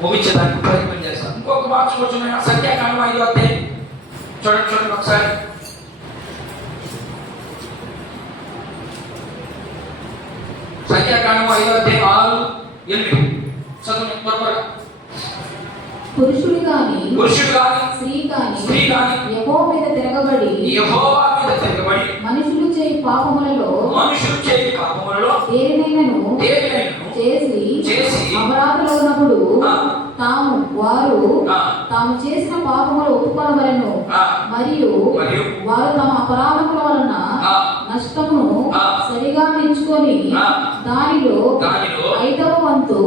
ముగించడానికి ప్రయత్నం చేస్తాను. ఇంకొక మాట చూడొచ్చు, సంఖ్యాకాండం 5వ అధ్యాయం చూడండి ఒకసారి. సంఖ్యాకాండం 5వ అధ్యాయం 6, 8 చదువు త్వరగా. పురుషుడు గాని స్త్రీ గాని యెహోవా మీద తిరగబడి మనుషులు చేయి పాపములలో దేనినైనను చేసి అపరాధులైనప్పుడు తాము చేసిన పాపములు ఒప్పుకొనవలెను. మరియు వారు తమ అపరాధముల వలన నష్టమును సరిగా ఎంచుకొని దానిలో 5వ వంతు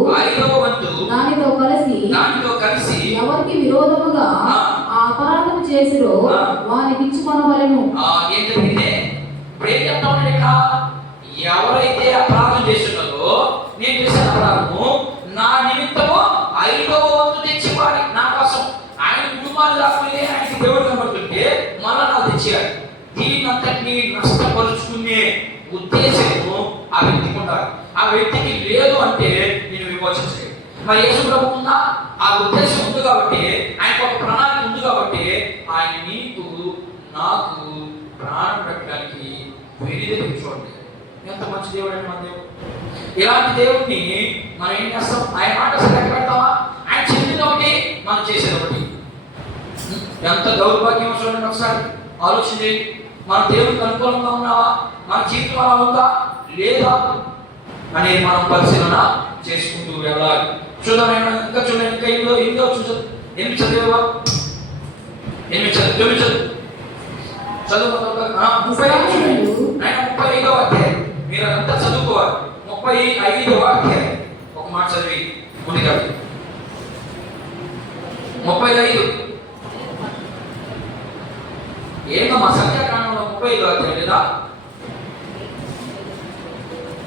దానితో కలిసి ఎవరికి విరోధముగా ఆ అపరాధం చేసిరో వారికి ఇచ్చుకొనవలెను. ఎవరైతే అపరాధం చేస్తున్నారో, నేను చేసిన అపరాధము నా నిమిత్తము 5వ వంతు తెచ్చివ్వాలి. నా కోసం ఆయన కుటుంబాన్ని దాచుకుని ఆయనకి దేవుడు కనబడుతుంటే మళ్ళా నాకు తెచ్చేయాలి. దీని అంతటిని నష్టపరుచుకునే ఉద్దేశము ఆ వ్యక్తికి ఉండాలి. ఆ వ్యక్తికి లేదు అంటే నేను విమోచించలేదు. మరి యేసు ప్రభు ఉన్న ఆ ఉద్దేశం ఉంది కాబట్టి, ఆయనకు ఒక ప్రణాళిక ఉంది కాబట్టి, ఆయన నీకు నాకు ప్రాణం పెట్టడానికి విడిది చూడండి. ఎంత మంచి దేవుడు అండి మన దేవుడు. ఇలాంటి దేవుడిని మనం ఏం చేస్తాం? ఆయన మాట లెక్క పెడతామా? ఆయన చెప్పింది ఒకటి, మనం చేసేది ఒకటి. ఎంత దౌర్భాగ్యం చూడండి. ఒకసారి ఆలోచించి, మన దేవుడికి అనుకూలంగా ఉన్నావా, మన జీవితం అలా ఉందా లేదా అనేది మనం పరిశీలన చేసుకుంటూ వెళ్ళాలి. చూద్దాం. ఇంకా చూడండి, ఇంకా ఎనిమిదో చూద్దాం. 8 చదివేవా? 8 చదువు. 35వ అధ్యాయం మీరు అంతా చదువుకోవాలి. 35వ అధ్యాయం ఒక మాట చదివి ముందుగా. 35 ఏంటమ్మా? సంఖ్యాకాండంలో 35వ అధ్యాయం లేదా?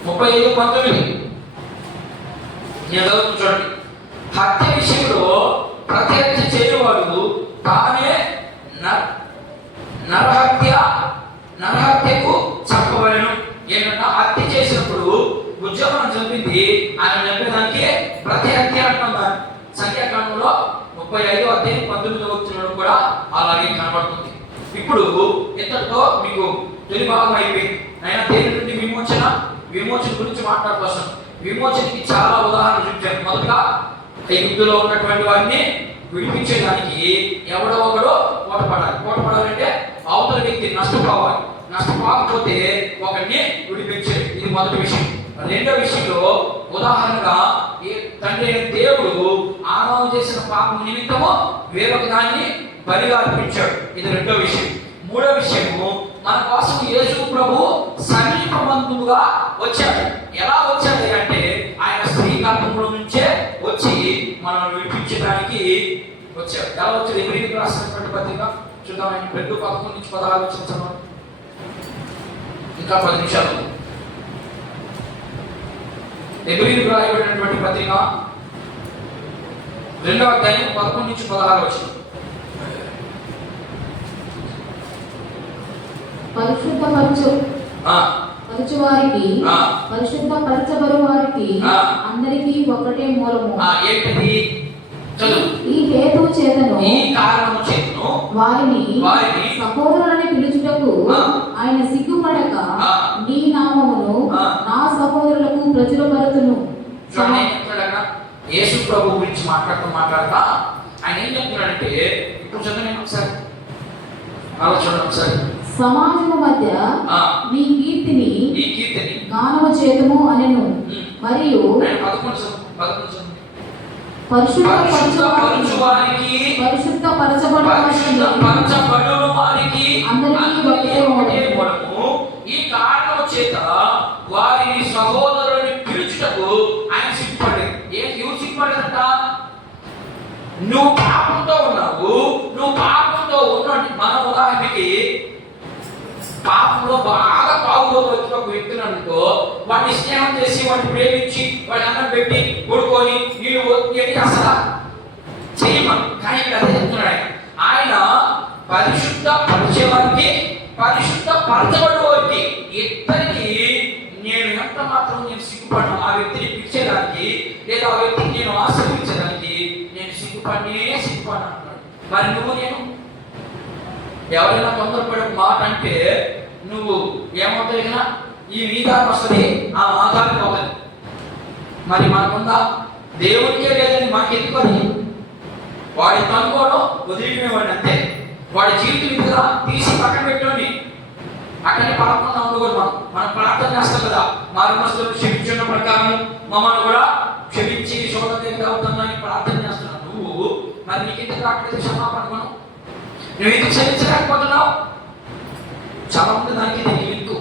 35:19 నేను చదువుతూ చూడండి. హత్య విషయంలో ప్రత్యక్ష చేయవాడు తానే నరహత్యకు చెప్పవలెను. ఏంటంటే హత్య చేసినప్పుడు ఉద్యోగం చంపింది, ఆయన చంపేదానికి ప్రతి హత్య అంటున్నారు. సంఖ్యాకాండంలో 35వ అధ్యాయం 19వ వచనం కూడా అలాగే కనబడుతుంది. ఇప్పుడు ఇంతటితో మీకు తొలి భాగం అయిపోయింది. అయినా దేని నుండి విమోచన గురించి మాట్లాడుకోసం విమోచనకి చాలా ఉదాహరణలు చూపించారు. మొదటగా ఐగుప్తులో ఉన్నటువంటి వారిని విడిపించేదానికి ఎవడో ఒకడు పోటపడాలంటే అవతల వ్యక్తి నష్టపోవాలి. నష్టపోకపోతే ఒకరిని విడిపించేది. ఇది మొదటి విషయం. రెండో విషయంలో ఉదాహరణగా తండ్రి అయిన దేవుడు ఆదాము చేసిన పాపం నిమిత్తము వేరొక దాన్ని బలిగా అర్పించాడు. ఇది రెండో విషయం. మూడో విషయము, మన కోసం యేసు ప్రభు సమీప బంధువుగా వచ్చాడు. ఎలా వచ్చాడు అంటే ఆయన స్త్రీ గర్భంలో నుంచే వచ్చి మనం విడిపించడానికి వచ్చాడు. ఎలా వచ్చాడు? హెబ్రీయులకు రాసినటువంటి పత్రిక చూద్దాం. 2:11-16 చదవండి. ఇంకా 10 నిమిషాలు. హెబ్రీయులకు రాయబడినటువంటి పత్రిక 2వ అధ్యాయం 11-16 వచ్చింది. పరిశుద్ధపరచబడు వారికి అందరికీ ఒకటే మూలము. ఏంటిది? ఈ హేతు చేతను వారిని సహోదరులని పిలుచుటకు ఆయన సిగ్గుపడక నీ నామమును నా సహోదరులకు ప్రచురపరచును. యేసు ప్రభు గురించి మాట్లాడుతా ఆయన ఏం చెప్తున్నాడంటే, ఇప్పుడు చదువు ఒకసారి ఆలోచన ఒకసారి. సమాజము మధ్య నీ కీర్తిని గానము చేతుము అనెను. మరియు పరిశుద్ధపరచబడు వారికి అందరికీ ఒకటే మూలము. ఈ కారణం చేత వారిని సహోదరుని పిలుచుటకు ఆయన సిగ్గుపడలేదు. ఎవరు సిగ్గుపడదంట? నువ్వు పాపంతో ఉన్నావు. మన ఉదాహరణకి పాపంలో బాగా తాగుబోతు వచ్చిన ఒక వ్యక్తిని అనుకో, వాడిని స్నేహం చేసి వాడిని ప్రేమించి వాడి అన్నం పెట్టి కొడుకొని నీళ్ళు ఏంటి అసలు చేయమని. కానీ ఇక్కడ అదే చెప్తున్నాడు ఆయన పరిశుద్ధపరిచేవారికి పరిశుద్ధపరచబడు వారికి ఇద్దరికి నేను ఎంత మాత్రం నేను సిగ్గుపడను. ఆ వ్యక్తిని పిలిచేదానికి లేదా ఆ వ్యక్తిని నేను ఆశీర్వించడానికి సిగ్గుపడి అంటున్నాడు. మరి నువ్వు నేను ఎవరైనా తొందరపడి ఒక మాట అంటే నువ్వు ఏమవుతాయి కదా, ఈ వీధాన్ని వస్తుంది, ఆ ఆధారం అవుతుంది. మరి మనకుందా? దేవునికే లేదని మనకి ఎందుకని వాడి తనుకోవడం వదిలిపోయేవాడిని అంతే. వాడి జీవితం ఇదిగా తీసి పక్కన పెట్టుకొని అక్కడిని పడకుండా ఉండకూడదు. మనం ప్రార్థన చేస్తాం కదా, మా రుణస్తులు క్షమించిన ప్రకారం మమ్మల్ని కూడా క్షమించి శోధన అవుతుందని ప్రార్థన చేస్తున్నావు. నువ్వు మరి నీకు ఎందుకు రావట్లేదు క్షమాపణ? నువ్వు ఎందుకు క్షమించలేకపోతున్నావు? చాలా మంది దానికి ఇది లింకు.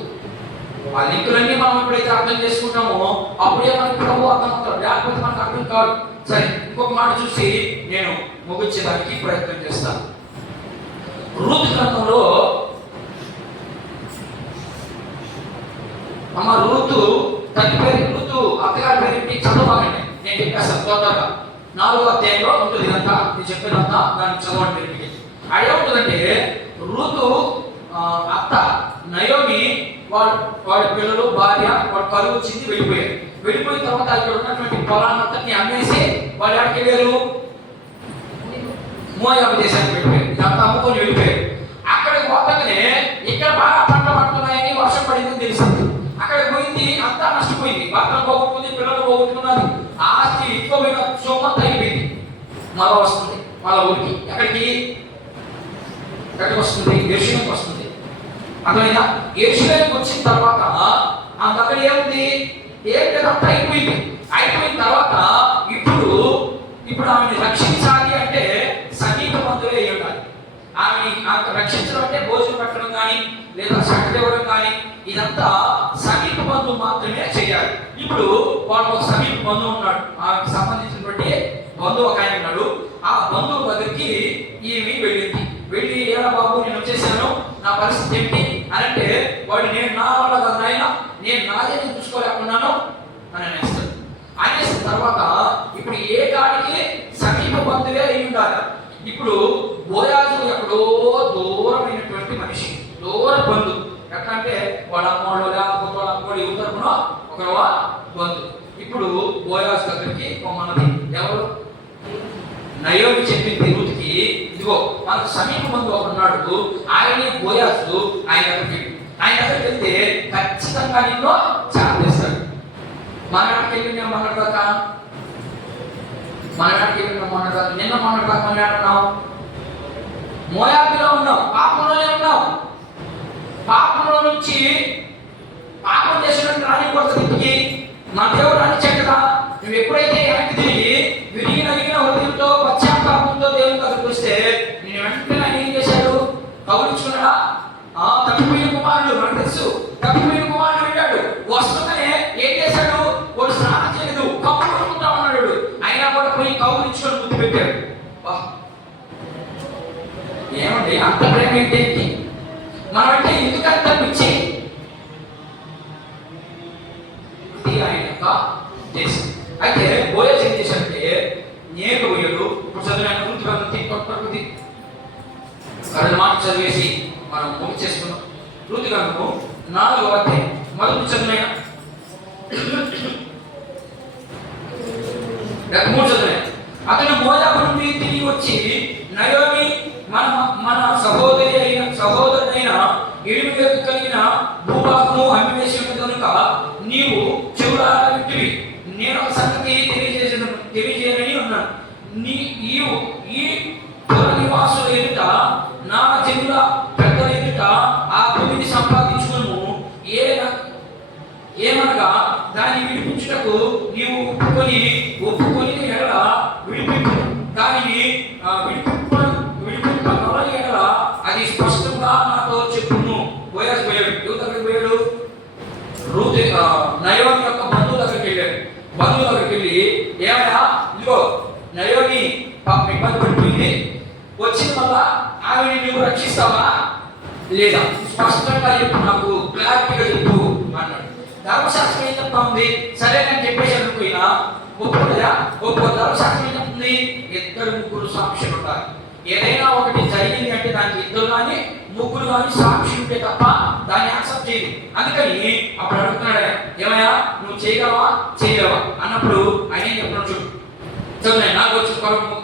ఆ లింకులన్నీ మనం ఎప్పుడైతే అర్థం చేసుకుంటామో అప్పుడే మనకి ప్రభు అర్థం అవుతాడు, లేకపోతే మనకు అర్థం కాదు. సరే, ఇంకొక మాట చూసి నేను ముగించడానికి ప్రయత్నం చేస్తాను. రూతు గ్రంథంలో అమ్మ రూతు తల్లి పేరు రూతు, అత్తగారి పేరు చదవాలండి. నేను చెప్పేస్తాను తొందరగా. 4వ అధ్యాయంలో ఉంటుంది ఇదంతా, నేను చెప్పినంతా దాన్ని చదవండి. అదేముంటుందంటే రూతు అత్త నయోమి వాడి పిల్లలు భార్య వాడు కరువు వచ్చింది, వెళ్ళిపోయారు. వెళ్ళిపోయిన తర్వాత ఇక్కడ ఉన్నటువంటి పొలాన్నంతటిని అమ్మేసి వాళ్ళు ఎక్కడికి వెళ్ళారు? మోయాబు దేశానికి వెళ్ళిపోయారు. ఇదంతా అమ్ముకొని వెళ్ళిపోయారు. అక్కడికి పోతానే ఇక్కడ బాగా పంట పడుతున్నాయని వర్షం పడిందని తెలిసింది. అక్కడికి పోయింది, అంతా నష్టపోయింది. భర్తలు పోగొట్టుకుంది, పిల్లలు పోగొట్టుకున్నారు, ఆస్తి ఎక్కువైన సొమ్మంతా అయిపోయింది. మళ్ళా వస్తుంది వాళ్ళ ఊరికి. ఎక్కడికి వస్తుంది? యెరూషలేముకి వస్తుంది. అర్థమైనా? యెరూషలేముకి వచ్చిన తర్వాత ఆ దగ్గర ఏముంది? ఏంటంతా అయిపోయింది. అయిపోయిన తర్వాత ఇప్పుడు ఆమెను రక్షించాలి అంటే సమీప బంధువులే అయి ఉండాలి. ఆమెని రక్షించడం అంటే భోజనం పెట్టడం కానీ లేదా సగటు ఇవ్వడం కానీ ఇదంతా సమీప బంధువు మాత్రమే చేయాలి. ఇప్పుడు వాడు ఒక సమీప బంధువు ఉన్నాడు, ఆమెకు సంబంధించినటువంటి బంధువు ఒక ఆయన ఉన్నాడు. ఆ బంధువు దగ్గరికి ఈమె వెళ్ళింది. వెళ్ళి ఏడా బాబు నేను వచ్చేసాను, నా పరిస్థితి ఏంటి అని అంటే వాడు నేను నా వల్ల కదా నాయన, నేను నాదే చూసుకోలేకున్నాను అని అనేస్తాడు. అనేసిన తర్వాత ఇప్పుడు ఏ కాడికి సమీప బంధువే అయి ఉండాలి. ఇప్పుడు బోయాజు ఎక్కడో దూరమైనటువంటి మనిషి, దూర బంధువు. ఎట్లా అంటే వాళ్ళ అమ్మోళ్ళు లేకపోతే వాళ్ళ అమ్మోళ్ళు ఎవరు తరపున ఒకరవ బంధువు. ఇప్పుడు బోయాజు దగ్గరికి పొమ్మన్నది ఎవరు? నయోమి చెప్పింది రూతుకి, ఇదిగో మనకు సమీప బంధువు ఒకడు ఉన్నాడు, ఆయనే బోయాజు. ఆయన దగ్గరికి వెళ్తే ఖచ్చితంగా నిన్ను చేస్తాడు. మనకి వెళ్ళిన మొన్నటిదాకా నిన్న మొన్నటిదాకా మనం ఏడున్నాం? మోయాబులో ఉన్నాం, పాపంలోనే ఉన్నాం. పాపంలో నుంచి పాపం చేసినట్టు రానికూడదు ఇంటికి. మా దేవుడు రానిచ్చాడు కదా. నువ్వు ఎప్పుడైతే వెనక్కి తిరిగి విరిగిన హృదయంతో పశ్చాత్తాపంతో దేవుని దగ్గరికి వస్తే నేను వెంటనే ఆయన ఏం చేశాడు? కౌలించుకున్నాడా? తప్పిపోయిన కుమారుడు మనకు తెలుసు. తప్పిపోయిన కుమారుడు వెళ్ళాడు, వస్తుందనే ఏం చేశాడు? వాడు స్నానం చేయలేదు, కప్పు కొట్టుకుంటా ఉన్నాడు. అయినా కూడా పోయి కౌలించుకొని గుర్తు పెట్టాడు. ఏమండి అంత ప్రేమ ఏంటి? మనమంటే ఎందుకంత పిచ్చి? ఆయన యొక్క ఉద్దేశం. అయితే బోయస్ ఏం చేశాడంటే నేను పోయాడు. ఇప్పుడు చదివాను ప్రకృతి మాట చదివేసి మనం ముగి చేసుకున్నాం. వృత్తి గ్రంథము 4వ అధ్యాయం మొదటి చదివాను, 3 చదివాను. అతను మోయాబు నుండి తిరిగి వచ్చి నయోమి మన సహోదరుడైన ఎలిమెలెకు కలిగిన భూభాగము అమ్మివేసి ఉన్నది కనుక నీవు చెవులారా వింటివి. నేను ఒక సంగతి తెలియజేయనని ఉన్నాను. ఈ పుర నివాసుల ఎదుట నా జనుల పెద్దల ఎదుట ఆ భూమిని సంపాదించుకును. ఏమనగా దాన్ని విడిపించుటకు నీవు ఒప్పుకొని ఎడల విడిపింపు. దానిని విడిపింపగల ఎడల అది స్పష్టంగా నాతో చెప్పును. బోయాజు పోయాడు. ఎవరి దగ్గరికి పోయాడు? రూతు నయోమి యొక్క బంధువు దగ్గరికి వెళ్ళాడు. బంధువు దగ్గరికి వెళ్ళి ఏమయ్యా, ఇదిగో నయోమి పాపం ఇబ్బంది పడిపోయింది, వచ్చిన వల్ల ఆమెని నువ్వు రక్షిస్తావా లేదా? స్పష్టంగా చెప్పు, నాకు క్లారిటీగా చెప్పు అన్నాడు. ధర్మశాస్త్రం ఏం చెప్తా ఉంది? సరేనని చెప్పేసి అనుకున్నా ఒప్పుకోదా? ధర్మశాస్త్రం ఏం చెప్తుంది? 2-3 సాక్షులు ఉండాలి. ఏదైనా ఒకటి జరిగింది అంటే దానికి 2 కానీ 3 కానీ సాక్షి ఉంటే తప్ప దాన్ని యాక్సెప్ట్ చేయదు. అందుకని అప్పుడు అడుగుతున్నాడు, ఏమయ్యా నువ్వు చేయగలవా చేయలేవా అన్నప్పుడు ఆయన ఏం చెప్తున్నాడు చూడు. చదువు నాకు వచ్చి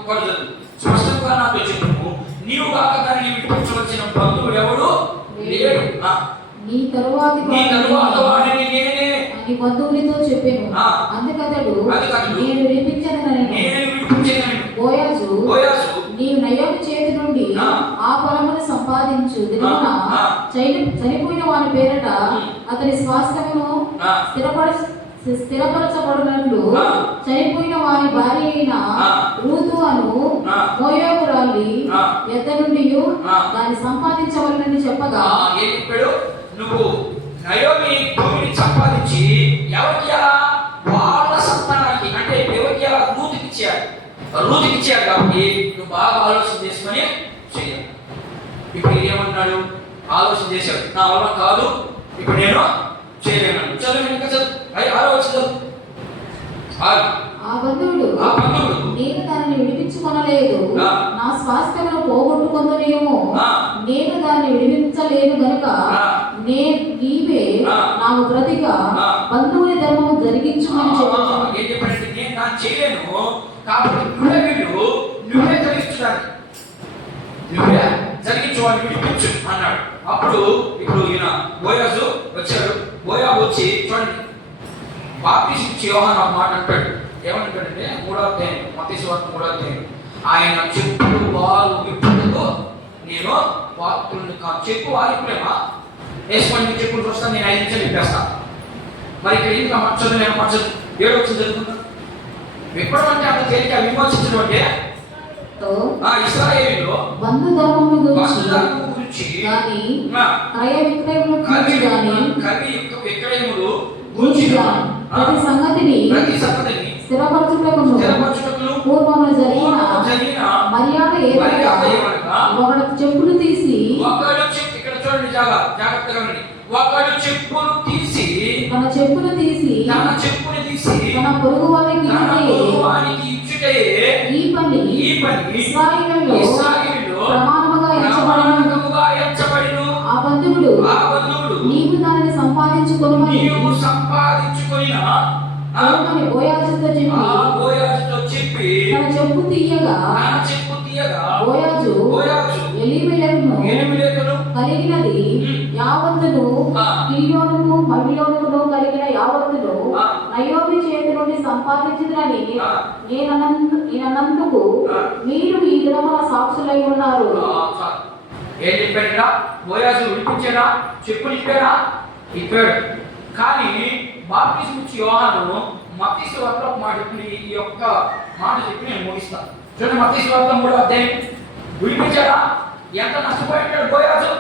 కొరదు స్పష్టంగా నాతో చెప్పు, నీవు కాక దాన్ని విడిపించవలసిన బంధువుడు ఎవడు లేడు. నీ తరువాత వాడిని నేనే అని బంధువులతో చెప్పాను. అందుకతడు నేను విడిపించను. బోయాజు నీవు నయోమి చేతి నుండి ఆ పొలమును సంపాదించు దినమున చనిపోయిన వాని పేరట అతని స్వాస్థ్యమును స్థిరపరచబడినట్లు చనిపోయిన వారి భార్య అయిన రూతు అను మోయాబురాలి ఎద్ద నుండి దాన్ని సంపాదించవలనని చెప్పగా, నువ్వు నయోమి భూమిని సంపాదించి ఎవరికి వాళ్ళ సంతానానికి అంటే ఎవరికి రూతుకి ఇచ్చాడు కాబట్టి నువ్వు బాగా ఆలోచన చేసుకొని చేయాలి. ఇప్పుడు ఏమన్నాడు? ఆలోచన చేశాడు, నా వల్ల కాదు, ఇప్పుడు నేను చేయలేను. చదువు ఇంకా చదువు. ఆ బంధువుడు నేను దానిని విడిపించుకొనలేదు, నా స్వాస్థ్యమును పోగొట్టుకొందునేమో, నేను దాన్ని విడిపించలేను గనుక నీవే నాకు ప్రతిగా బంధువుని ధర్మము జరిగించుమని చెప్పాను. ఏం చెప్పాడంటే, నేను దాన్ని చేయలేను కాబట్టి నువ్వే జరిగించువాడిని విడిపించు అన్నాడు. అప్పుడు ఇప్పుడు ఈయన బోయాజు వచ్చాడు. బోయాజు వచ్చి చూడండి, బాప్తిసం ఇచ్చి యోహాను ఒక మాట అంటాడు. ఏమంటాడంటే 3వ అధ్యాయం మత్తయి సువార్త 3వ అధ్యాయం, ఆయన చెప్పులు వారు విప్పుడుతో నేను వార్తలను కాదు. చెప్పు వారిప్పులేమా వేసుకోండి, చెప్పులు వస్తాను, నేను 5 నిమిషాలు విప్పేస్తాను. మరి ఇక్కడ ఇంకా మార్చదు, నేను మార్చదు. 7 వచ్చింది చదువుకుంటా. విప్పడం అంటే అంత తేలిక, విమోచించడం అంటే ఇశ్రాయేలులో బంధు ధర్మము గురించి గాని క్రయ విక్రయముల గురించి గాని ప్రతి సంగతిని స్థిరపరచుటకును పూర్వమున జరిగిన మర్యాద ఏదనగా ఒకడు చెప్పులు తీసి ఇక్కడ చూడండి జాగ్రత్తగా ఒకడు చెప్పులు తీసి తన చెప్పులు తీసి తన పొరుగు వారికి ఇచ్చుటే ఈ పని ఇశ్రాయేలులో ప్రమాణముగా ఎంచబడిను. ఆ బంధువుడు నీవు దానిని సంపాదించుకొనుమని బోయాజుతో చెప్పి తన చెప్పు తీయగా బోయాజు ఎలీమెలెకును కలిగినది యావత్తును కిల్యోనుకు మగిలోనుకును కలిగిన యావత్తును నయోమి చేతి నుండి సంపాదించుదని నేనందుకు మీరు ఈ దినమున సాక్షులై ఉన్నారు. ఏం చెప్పాడా? బోయాజు విడిపించాడా? చెప్పులు ఇప్పాడు. కానీ బాప్తిసం ఇచ్చి యోహాను మత్తయి సువార్త ఒక మాట చెప్పి ఈ యొక్క మాట చెప్పి నేను ముగిస్తాను. చూడండి, మత్తయి సువార్త 3వ అధ్యాయం. విడిపించాడా? ఎంత నష్టపోయాడు బోయాజు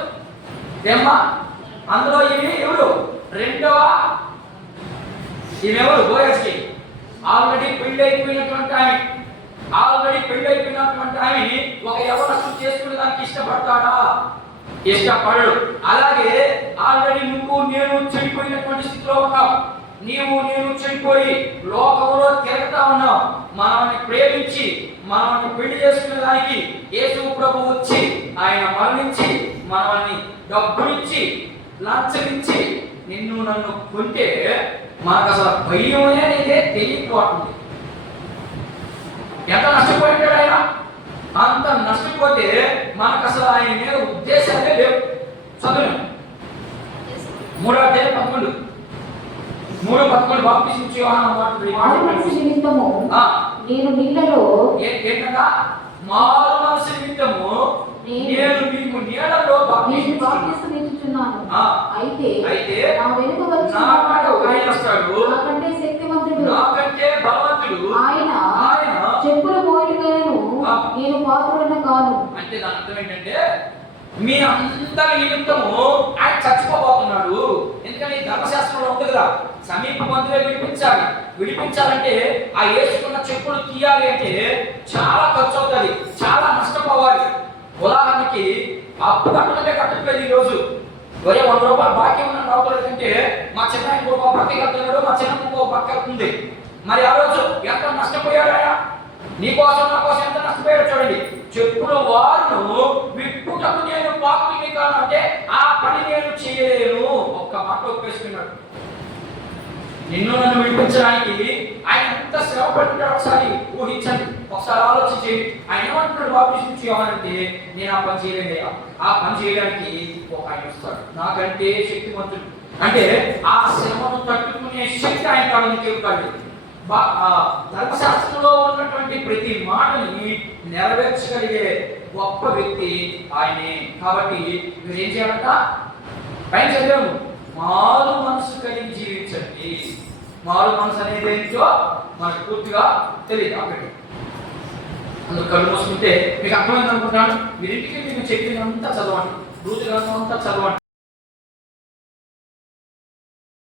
ఏమ్మా? అందులో ఎవరు? ఈమెవరు? బోయాజుకి ఆల్రెడీ పెళ్లి అయిపోయినటువంటి ఆమె ఒక యవనస్తుడు చేసుకునే దానికి ఇష్టపడతాడా? ఇష్టపడడు. అలాగే ఆల్రెడీ నేను చెడిపోయినటువంటి స్థితిలో ఉన్నావు. నేను చెడిపోయి లోకంలో తిరుగుతా ఉన్నావు. మనల్ని ప్రేమించి మనల్ని పెళ్లి చేసుకునే దానికి యేసు ప్రభు వచ్చి ఆయన మరణించి మనల్ని డబ్బులిచ్చి లంచమిచ్చి నన్ను కొంటే మనకు అసలు భయం అనేది తెలియకపోతుంది. ఎంత నష్టపోయింటాడు ఆయన? అంత నష్టపోతే మనకు అసలు ఆయన మీద ఉద్దేశాలే లేవు. చదువు 3వ అధ్యాయం 11 బాప్తిసం ఇచ్చి యోహాను మారు మనసు నిమిత్తము నేను నీళ్ళలో ఏంటంటే మారు మనసు నిమిత్తము నేను మీకు నీళ్ళలో బాప్తిసం ఇచ్చుచున్నాను. అయితే నా వెనుక వస్తాడు, నాకంటే శక్తివంతుడు, నాకంటే బలవంతుడు, ఆయన చెప్పుల మోయుడుగాను నేను పాత్రుడను కాను. అంటే దాని అర్థం ఏంటంటే మీ అందరి నిమిత్తము ఆయన చచ్చిపోబోతున్నాడు. ఎందుకంటే ధర్మశాస్త్రంలో ఉంది కదా, సమీప బంధువులే విడిపించాలంటే ఆ వేసుకున్న చెప్పులు తీయాలి అంటే చాలా ఖర్చు అవుతుంది, చాలా నష్టపోవాలి. ఉదాహరణకి అప్పు కట్టట్లేదు. ఈ రోజు ఒరే 100 రూపాయలు బాకీ ఉన్న నౌకలేదంటే మా చిన్న ఇంకో పక్కకి వెళ్తున్నాడు, మా చిన్న ఇంకో పక్క వెళ్తుంది. మరి ఆ రోజు ఎంత నష్టపోయాడు ఆయన? నీకోసం నా కోసం ఎంత నష్టపోయాడు చూడండి. చెప్పుల వారు విప్పుటకు నేను పాపుని కాను అంటే ఆ పని నేను చేయలేను. ఒక్క మాట ఒప్పేసుకున్నాడు. నన్ను విడిపించడానికి ఆయన ఎంత శ్రమ పడుతుంటాడో ఒకసారి ఊహించండి, ఒకసారి ఆలోచించి. ఆయన ఏమంటున్నాడు బాప్తిస్మం చేయాలంటే, నేను ఆ పని చేయలేదయ్యా, ఆ పని చేయడానికి ఒక ఆయన వస్తాడు నాకంటే శక్తివంతుడు. అంటే ఆ శ్రమను తట్టుకునే శక్తి ఆయన కాదు. ధర్మశాస్త్రంలో ఉన్నటువంటి ప్రతి మాటని నెరవేర్చగలిగే గొప్ప వ్యక్తి ఆయనే. కాబట్టి మీరు ఏం చేయాలంట? పైన చదివాము, మారు మనసు కలిగి జీవించండి. మారు మనసు అనేది ఏంటో మనకు పూర్తిగా తెలియదు. అక్కడికి అందుకు కళ్ళు మూసుకుంటే మీకు అర్థమైంది అనుకుంటున్నాను. మీరింటికి మీకు చెప్పినంతా చదవండి, రూతు గ్రంథం అంతా చదవండి.